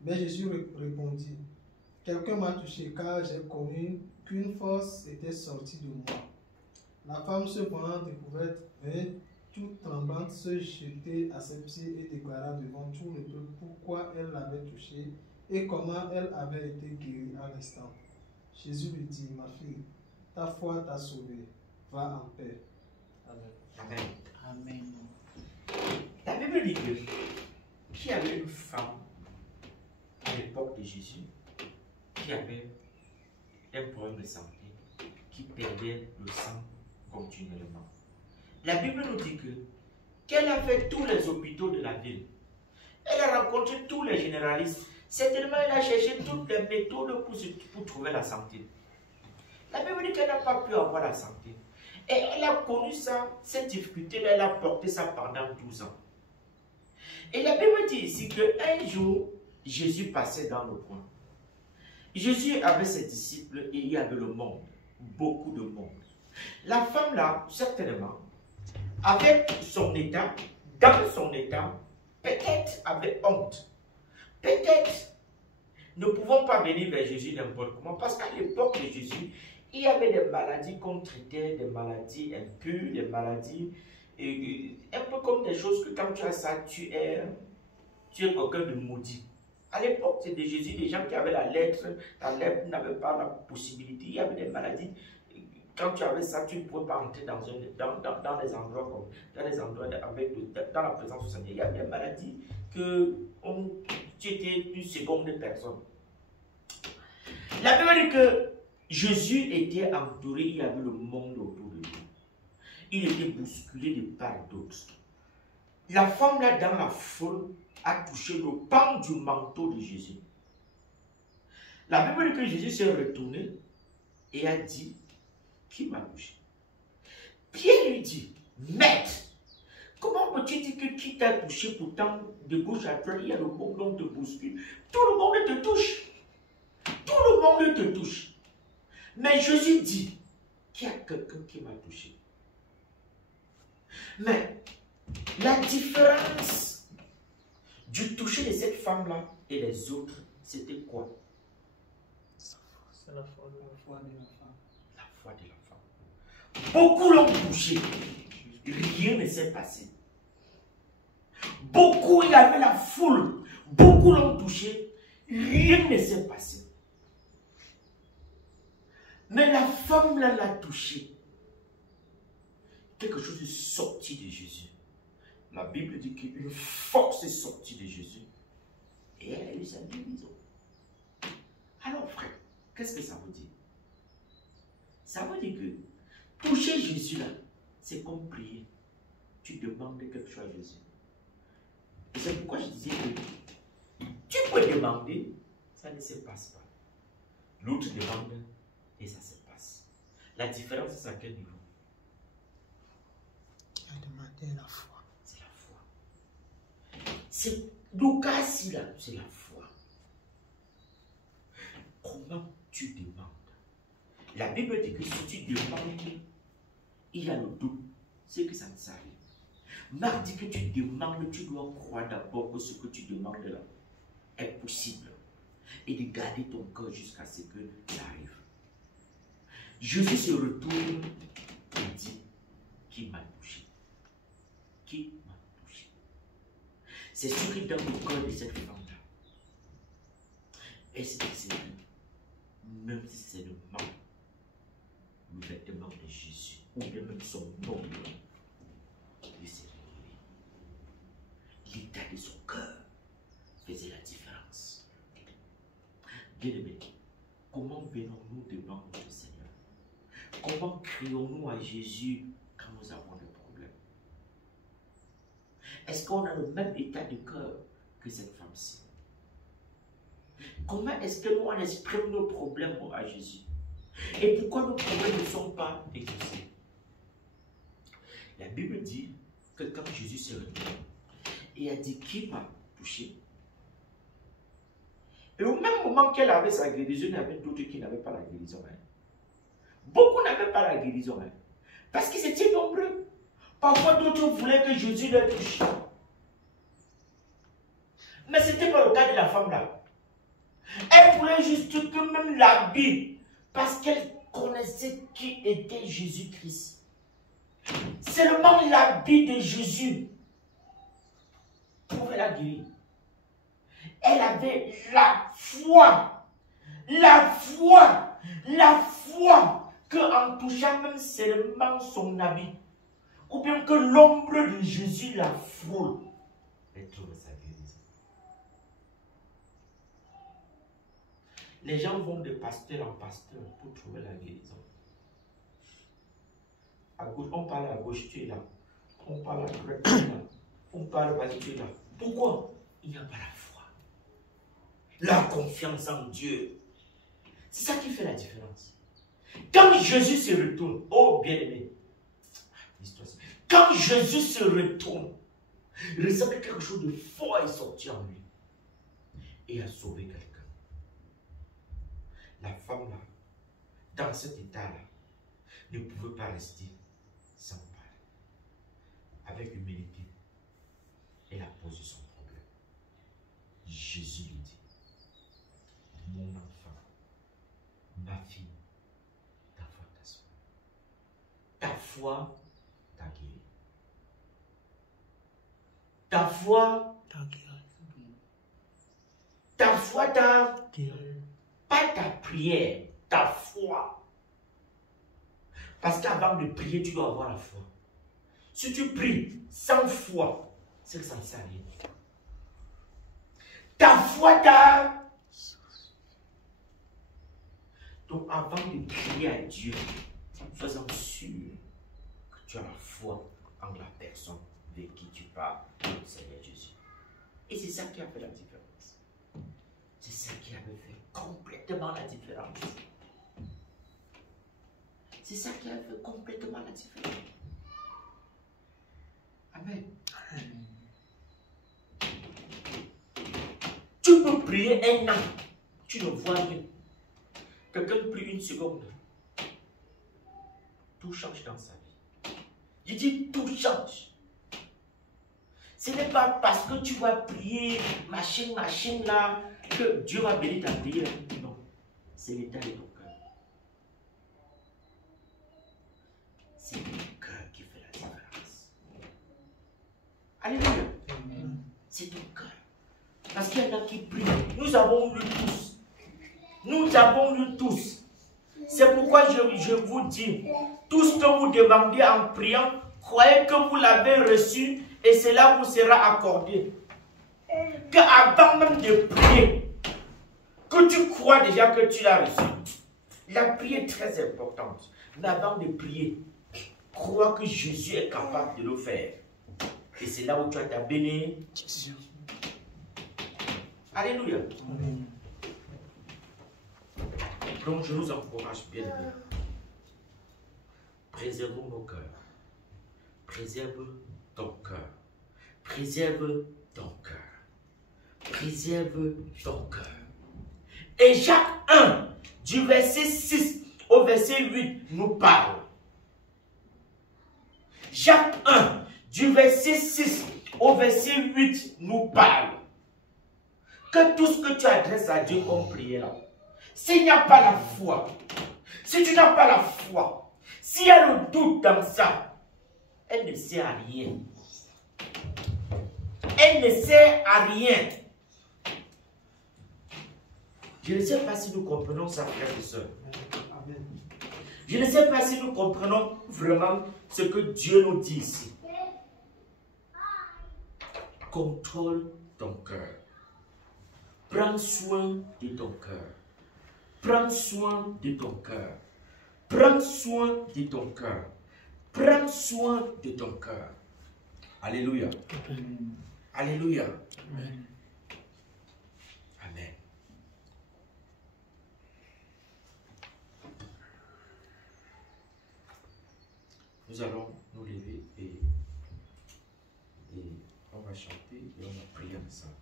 Mais Jésus répondit, « Quelqu'un m'a touché, car j'ai connu qu'une force était sortie de moi. » La femme, se voyant découverte, vint toute tremblante se jeter à ses pieds et déclara devant tout le peuple pourquoi elle l'avait touché et comment elle avait été guérie à l'instant. Jésus lui dit, « Ma fille, ta foi t'a sauvée, va en paix. » Amen. Amen. Amen. La Bible dit qu'il y avait une femme à l'époque de mauvaise santé, qui perdait le sang continuellement. La Bible nous dit qu'elle a fait tous les hôpitaux de la ville. Elle a rencontré tous les généralistes. Certainement, elle a cherché toutes les méthodes pour trouver la santé. La Bible dit qu'elle n'a pas pu avoir la santé. Et elle a connu ça, cette difficulté-là, elle a porté ça pendant 12 ans. Et la Bible dit ici qu'un jour, Jésus passait dans le coin. Jésus avait ses disciples et il y avait le monde, beaucoup de monde. La femme là, certainement, avec son état, dans son état, peut-être avait honte. Peut-être ne pouvons pas venir vers Jésus n'importe comment, parce qu'à l'époque de Jésus, il y avait des maladies qu'on traitait, des maladies impures, des maladies, un peu comme des choses que quand tu as ça, tu es quelqu'un de maudit. À l'époque, c'était Jésus, des gens qui avaient la lèpre n'avaient pas la possibilité. Il y avait des maladies. Quand tu avais ça, tu ne pouvais pas entrer dans des endroits comme dans les endroits dans la présence du Seigneur. Il y avait des maladies que tu étais une seconde personne. La Bible dit que Jésus était entouré, il y avait le monde autour de lui. Il était bousculé de part et d'autre. La femme là dans la foule a touché le pan du manteau de Jésus. La Bible dit que Jésus s'est retourné et a dit, qui m'a touché? Pierre lui dit, Maître, comment peux-tu dire que qui t'a touché? Pourtant, de gauche à droite, il y a le monde dont te bouscule. Tout le monde te touche. Tout le monde te touche. Mais Jésus dit, qu'il y a quelqu'un qui m'a touché. Mais la différence du toucher de cette femme-là et les autres, c'était quoi? C'est la foi de la femme. La foi de la femme. Beaucoup l'ont touché. Rien ne s'est passé. Beaucoup, il y avait la foule. Beaucoup l'ont touché. Rien ne s'est passé. Mais la femme là l'a touché. Quelque chose est sorti de Jésus. La Bible dit qu'une force est sortie de Jésus. Et elle a eu sa guérison. Alors frère, qu'est-ce que ça veut dire? Ça veut dire que toucher Jésus là, c'est comme prier. Tu demandes quelque chose à Jésus. Et c'est pourquoi je disais que tu peux demander, ça ne se passe pas. L'autre demande et ça se passe. La différence, c'est à quel niveau? Il a demandé la foi. C'est la foi. C'est le cas ici là, c'est la foi. Comment tu demandes? La Bible dit que si tu demandes, il y a le doute. C'est que ça ne s'arrive. Marc dit que tu demandes, tu dois croire d'abord que ce que tu demandes là est possible. Et de garder ton cœur jusqu'à ce que ça arrive. Jésus se retourne et dit, qui m'a touché? Qui m'a touché? C'est ce qui est dans le cœur de cette femme-là. Est-ce que c'est lui? Même si c'est le mal, le vêtement de Jésus, ou bien même son nom, il s'est révélé. L'état de son cœur faisait la différence. Bien-aimés, comment venons-nous devant notre Seigneur? Comment crions-nous à Jésus quand nous avons des problèmes? Est-ce qu'on a le même état de cœur que cette femme-ci? Comment est-ce que nous on exprime nos problèmes à Jésus? Et pourquoi nos problèmes ne sont pas exaucés? La Bible dit que quand Jésus s'est retourné et a dit qui m'a touché? Et au même moment qu'elle avait sa guérison, il y avait d'autres qui n'avaient pas la guérison. Hein. Beaucoup n'avaient pas la guérison. Hein. Parce qu'ils étaient nombreux. Parfois d'autres voulaient que Jésus les touche. Mais ce n'était pas le cas de la femme là. Elle voulait juste que même l'habit, parce qu'elle connaissait qui était Jésus-Christ. Seulement l'habit de Jésus pouvait la guérir. Elle avait la foi qu'en touchant même seulement son habit, ou bien que l'ombre de Jésus la frôle, elle trouve sa guérison. Les gens vont de pasteur en pasteur pour trouver la guérison. À gauche, on parle à gauche, tu es là. On parle à droite, tu es là. On parle à tu es là. Pourquoi? Il n'y a pas la foi. La confiance en Dieu. C'est ça qui fait la différence. Quand Jésus se retourne, oh bien-aimé, quand Jésus se retourne, il ressemble quelque chose de fort est sorti en lui et a sauvé quelqu'un. La femme là, dans cet état-là, ne pouvait pas rester sans parler. Avec humilité, elle a posé son problème. Jésus lui dit, mon enfant, ma fille, ta foi t'a sauvé. Ta foi t'a guéri. Ta foi t'a guéri. Ta foi t'a guéri. Pas ta prière, ta foi. Parce qu'avant de prier, tu dois avoir la foi. Si tu pries sans foi, c'est que ça ne sert à rien. Ta foi t'a... Donc avant de prier à Dieu, sois-en sûr que tu as la foi en la personne avec qui tu parles, le Seigneur Jésus. Et c'est ça qui a fait la différence. C'est ça qui avait fait complètement la différence. C'est ça qui a fait complètement la différence. Amen. Tu peux prier un an, tu ne vois rien. Quelqu'un prie une seconde. Tout change dans sa vie. Je dis tout change. Ce n'est pas parce que tu vas prier, machin là, que Dieu va bénir ta prière. Non. C'est l'état de ton cœur. C'est ton cœur qui fait la différence. Alléluia. C'est ton cœur. Parce qu'il y en a qui prient. Nous avons lu tous. Nous avons lu tous. C'est pourquoi je vous dis, tout ce que vous demandez en priant, croyez que vous l'avez reçu et cela vous sera accordé. Qu'avant même de prier, que tu crois déjà que tu l'as reçu. La prière est très importante. Mais avant de prier, crois que Jésus est capable de le faire. Et c'est là où tu as ta bénédiction. Alléluia. Amen. Donc je nous encourage bien. Préservons nos cœurs. Préserve ton cœur. Préserve ton cœur. Préserve ton cœur. Et Jacques 1, du verset 6 au verset 8, nous parle. Jacques 1, du verset 6 au verset 8, nous parle. Que tout ce que tu adresses à Dieu comme prière, s'il n'y a pas la foi, si tu n'as pas la foi, s'il y a le doute dans ça, elle ne sert à rien. Elle ne sert à rien. Je ne sais pas si nous comprenons ça, frères et sœurs. Je ne sais pas si nous comprenons vraiment ce que Dieu nous dit ici. Contrôle ton cœur. Prends soin de ton cœur. Prends soin de ton cœur. Prends soin de ton cœur. Prends soin de ton cœur. Alléluia. Alléluia. Amen. Amen. Nous allons nous lever et on va chanter et on va prier ensemble.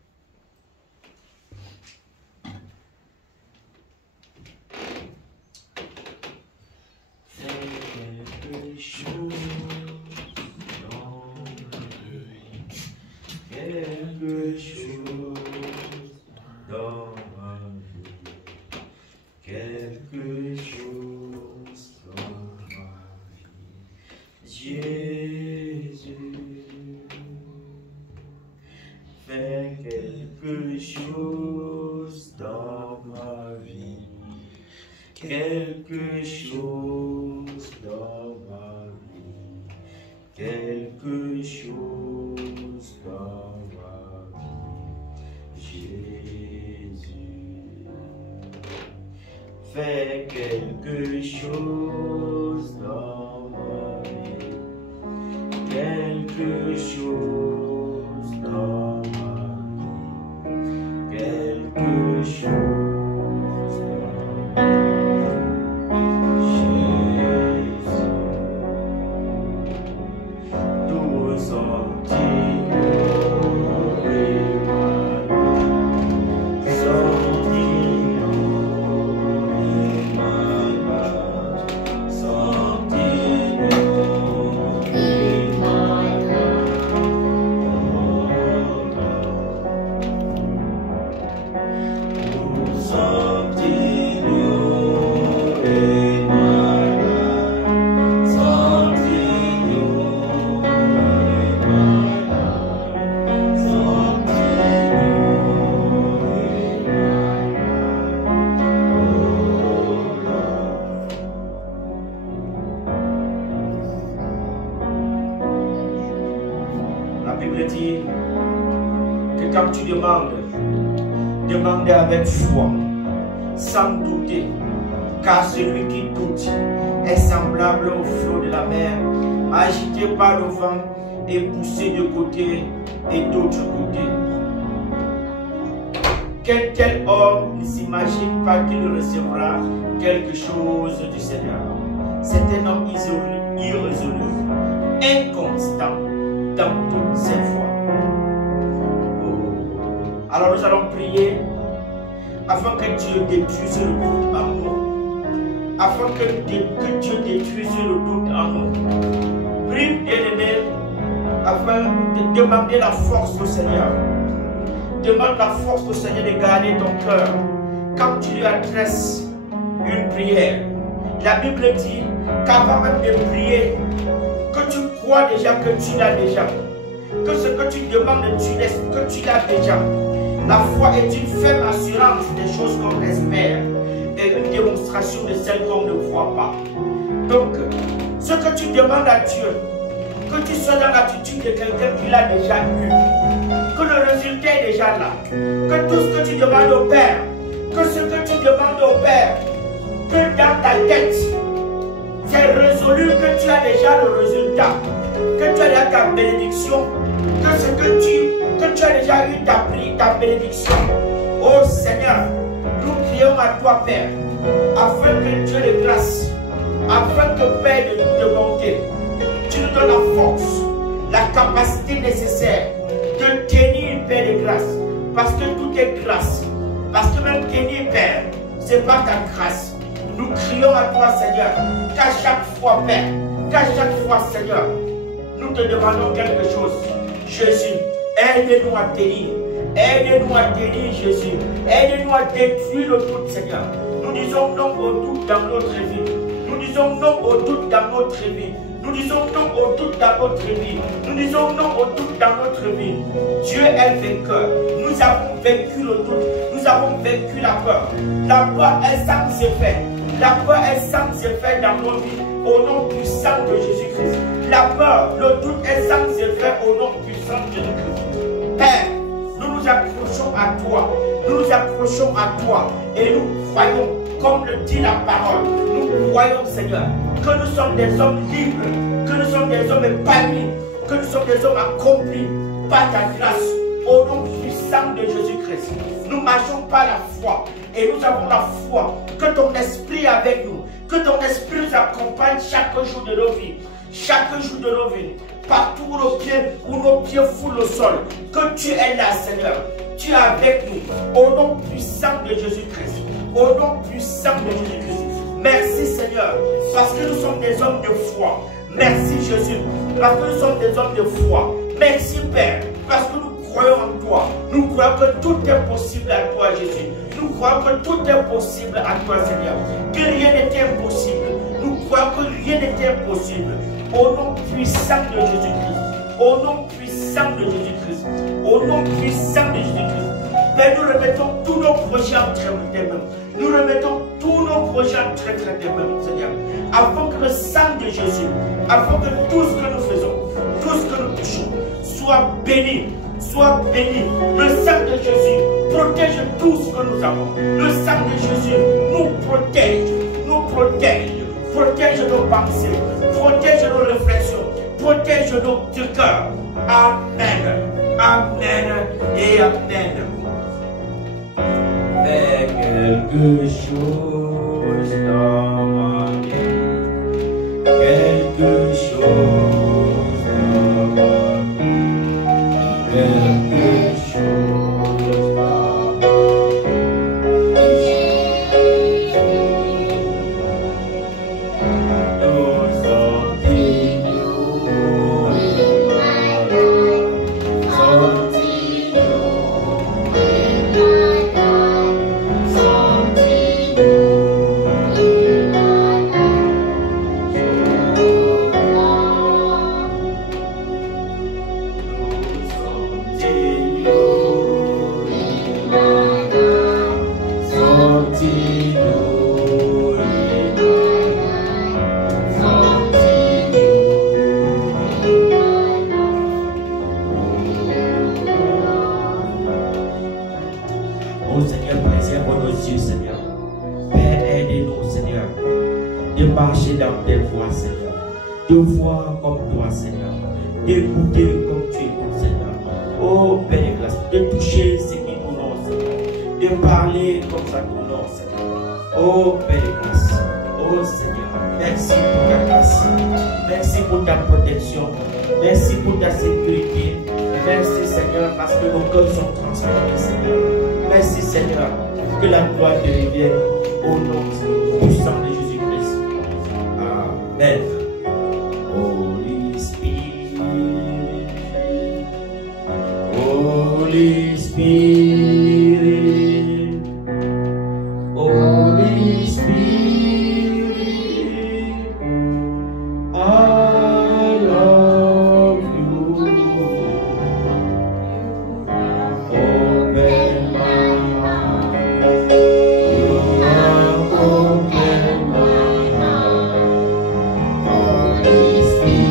Quelque chose dans ma vie, quelque chose dans ma vie, quelque chose dans ma vie. Jésus, fais quelque chose dans ma vie. Quelque chose dans ma vie, quelque chose dans ma vie, Jésus. quelque chose dans ma vie, quelque chose dans ma vie, quelque chose dans ma vie. Jésus, tout sortir. Demandez avec foi, sans douter, car celui qui doute est semblable au flot de la mer, agité par le vent et poussé de côté et d'autre côté. Quel tel homme ne s'imagine pas qu'il recevra quelque chose du Seigneur? C'est un homme irrésolu, inconstant dans toutes ses voies. Alors nous allons prier afin que Dieu détruise le doute en nous. Afin que Dieu détruise le doute en nous. Prie, bien-aimé, afin de demander la force au Seigneur. Demande la force au Seigneur de garder ton cœur. Quand tu lui adresses une prière, la Bible dit qu'avant même de prier, que tu crois déjà que tu l'as déjà. Que ce que tu demandes, que tu l'as déjà. La foi est une ferme assurance des choses qu'on espère et une démonstration de celles qu'on ne voit pas. Donc, ce que tu demandes à Dieu, que tu sois dans l'attitude de quelqu'un qui l'a déjà eu, que le résultat est déjà là, que tout ce que tu demandes au Père, que ce que tu demandes au Père, que dans ta tête, c'est résolu que tu as déjà le résultat, que tu as déjà ta bénédiction, que ce que tu as déjà eu ta bénédiction. Oh Seigneur, nous prions à toi, Père, afin que Dieu de grâce, afin que Père de bonté, tu nous donnes la force, la capacité nécessaire de tenir, Père de grâce, parce que tout est grâce, parce que même tenir, Père, c'est pas ta grâce. Nous crions à toi, Seigneur, qu'à chaque fois, Père, qu'à chaque fois, Seigneur, nous te demandons quelque chose. Jésus, aide-nous à tenir. Aide-nous à tenir, Jésus. Aide-nous à détruire le doute, Seigneur. Nous disons non au doute dans notre vie. Nous disons non au doute dans notre vie. Nous disons non au doute dans notre vie. Nous disons non au doute dans notre vie. Dieu est vainqueur. Nous avons vaincu le doute. Nous avons vaincu la peur. La peur est sans effet. La peur est sans effet dans nos vies. Au nom puissant de Jésus-Christ. La peur, le doute est sans effet au nom puissant de Jésus-Christ. Père, nous nous accrochons à toi. Nous nous accrochons à toi. Et nous croyons, comme le dit la parole, nous croyons, Seigneur, que nous sommes des hommes libres, que nous sommes des hommes épanouis, que nous sommes des hommes accomplis par ta grâce, au nom puissant de Jésus-Christ. Nous marchons par la foi et nous avons la foi que ton esprit est avec nous, que ton esprit nous accompagne chaque jour de nos vies, chaque jour de nos vies, partout où nos pieds foulent le sol, que tu es là, Seigneur, tu es avec nous, au nom puissant de Jésus-Christ, au nom puissant de Jésus-Christ. Merci Seigneur, parce que nous sommes des hommes de foi. Merci Jésus, parce que nous sommes des hommes de foi. Merci Père, parce que nous croyons en toi. Nous croyons que tout est possible à toi Jésus. Nous croyons que tout est possible à toi Seigneur. Que rien n'est impossible. Nous croyons que rien n'est impossible. Au nom puissant de Jésus-Christ. Au nom puissant de Jésus-Christ. Au nom puissant de Jésus-Christ. Père, nous remettons tous nos projets entre tes mains. Nous remettons tous nos projets entre tes mains, Seigneur. Afin que le sang de Jésus, afin que tout ce que nous faisons, tout ce que nous touchons, soit béni. Soit béni. Le sang de Jésus protège tout ce que nous avons. Le sang de Jésus nous protège protège nos pensées, protège nos réflexions, protège nos cœurs. Amen, amen et amen. Fais quelque chose dans ma vie, quelque chose dans ma vie, quelque chose dans ma Oh Seigneur, préserve nos yeux, Seigneur. Père, aide-nous, Seigneur, de marcher dans tes voies, Seigneur. De voir comme toi, Seigneur. D'écouter comme tu écoutes, Seigneur. Oh Père de grâce, de toucher ce qui nous honore, Seigneur. De parler comme ça nous honore, Seigneur. Oh Père de grâce, oh Seigneur, merci pour ta grâce. Merci pour ta protection. Merci pour ta sécurité. Merci, Seigneur, parce que nos cœurs sont transformés, Seigneur. Merci, Seigneur, que la gloire te revienne au nom puissant de Jésus-Christ. Amen. Holy Spirit, Holy Spirit, Holy Spirit, I love you. Open my heart. You have opened my heart. Holy Spirit.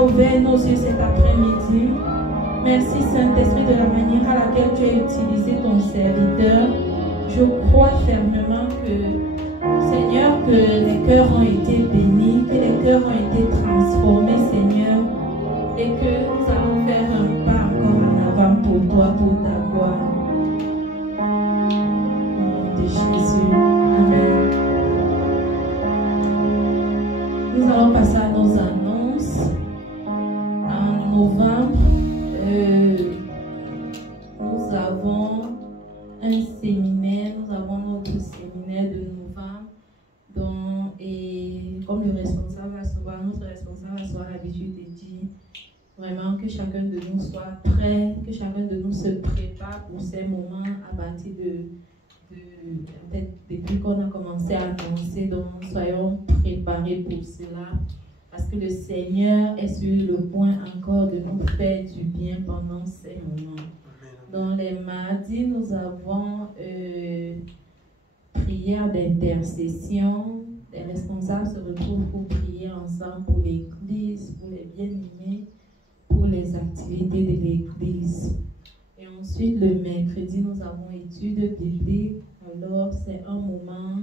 Ouvert nos yeux cet après-midi. Merci Saint-Esprit de la manière à laquelle tu as utilisé ton serviteur. Je crois fermement que, Seigneur, que les cœurs ont été bénis, que les cœurs ont été transformés, Seigneur, et que nous allons faire un pas encore en avant pour toi, pour ta gloire. Au nom de Jésus. Amen. Nous allons passer à nos annonces. En novembre, nous avons un séminaire, nous avons notre séminaire de novembre, et comme le responsable va se voir, notre responsable va se voir l'habitude de dire vraiment que chacun de nous soit prêt, que chacun de nous se prépare pour ces moments à partir peut-être depuis qu'on a commencé à annoncer, donc soyons préparés pour cela. Parce que le Seigneur est sur le point encore de nous faire du bien pendant ces moments. Dans les mardis, nous avons prière d'intercession. Les responsables se retrouvent pour prier ensemble pour l'église, pour les bien-aimés, pour les activités de l'église. Et ensuite, le mercredi, nous avons étude biblique. Alors, c'est un moment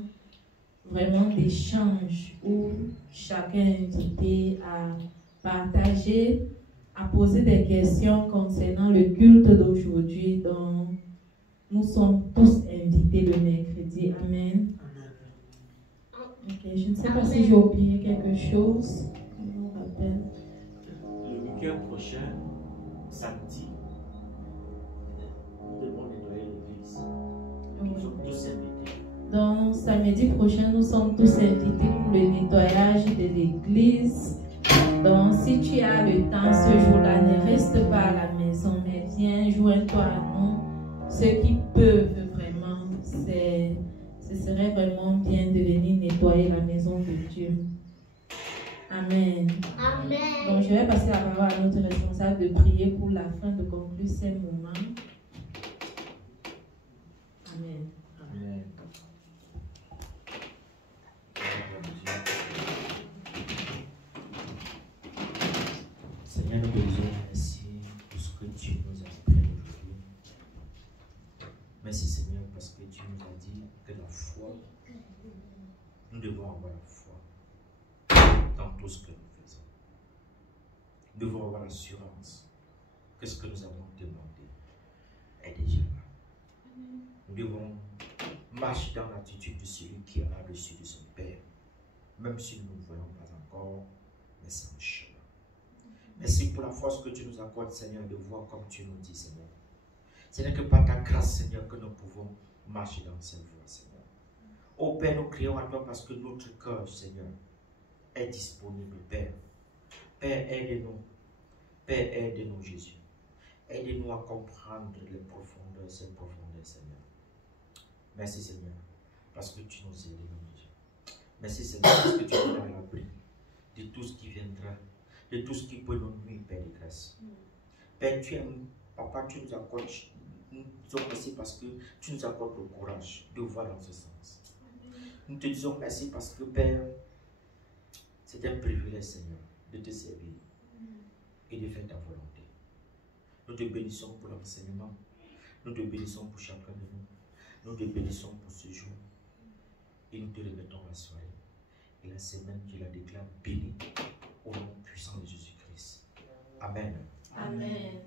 vraiment d'échange où chacun est invité à partager, à poser des questions concernant le culte d'aujourd'hui. Donc, nous sommes tous invités le mercredi. Amen. Ok, je ne sais pas si j'ai oublié quelque chose. Je me rappelle. Le week-end prochain, samedi, nous devons nettoyer l'église. Nous sommes tous invités. Donc, samedi prochain, nous sommes tous invités pour le nettoyage de l'église. Donc, si tu as le temps ce jour-là, ne reste pas à la maison, mais viens, joins-toi à nous. Ceux qui peuvent vraiment, ce serait vraiment bien de venir nettoyer la maison de Dieu. Amen. Amen. Donc, je vais passer la parole à notre responsable de prier pour la fin de conclure ces moments. Amen. Amen. Seigneur, nous te disons merci pour ce que tu nous as appris aujourd'hui. Merci Seigneur parce que tu nous as dit que la foi, nous devons avoir la foi dans tout ce que nous faisons. Nous devons avoir l'assurance que ce que nous avons demandé est déjà là. Nous devons marcher dans l'attitude de celui qui est au-dessus de son Père, même si nous ne le voyons pas encore, mais c'est un chemin. Merci pour la force que tu nous accordes, Seigneur, de voir comme tu nous dis, Seigneur. Ce n'est que par ta grâce, Seigneur, que nous pouvons marcher dans cette voie, Seigneur. Ô Père, nous crions à toi parce que notre cœur, Seigneur, est disponible, Père. Père, aide-nous. Père, aide-nous, Jésus. Aide-nous à comprendre les profondeurs, ces profondeurs, Seigneur. Merci, Seigneur, parce que tu nous aides, Jésus. Merci, Seigneur, parce que tu nous as l'abri de tout ce qui viendra, de tout ce qui peut nous nuire, Père de grâce. Père, tu aimes, Papa, tu nous accordes, nous disons merci parce que tu nous accordes le courage de voir dans ce sens. Nous te disons merci parce que, Père, c'est un privilège, Seigneur, de te servir et de faire ta volonté. Nous te bénissons pour l'enseignement. Nous te bénissons pour chacun de nous. Nous te bénissons pour ce jour. Et nous te remettons la soirée. Et la semaine, tu la déclares bénie au nom puissant de Jésus-Christ. Amen. Amen.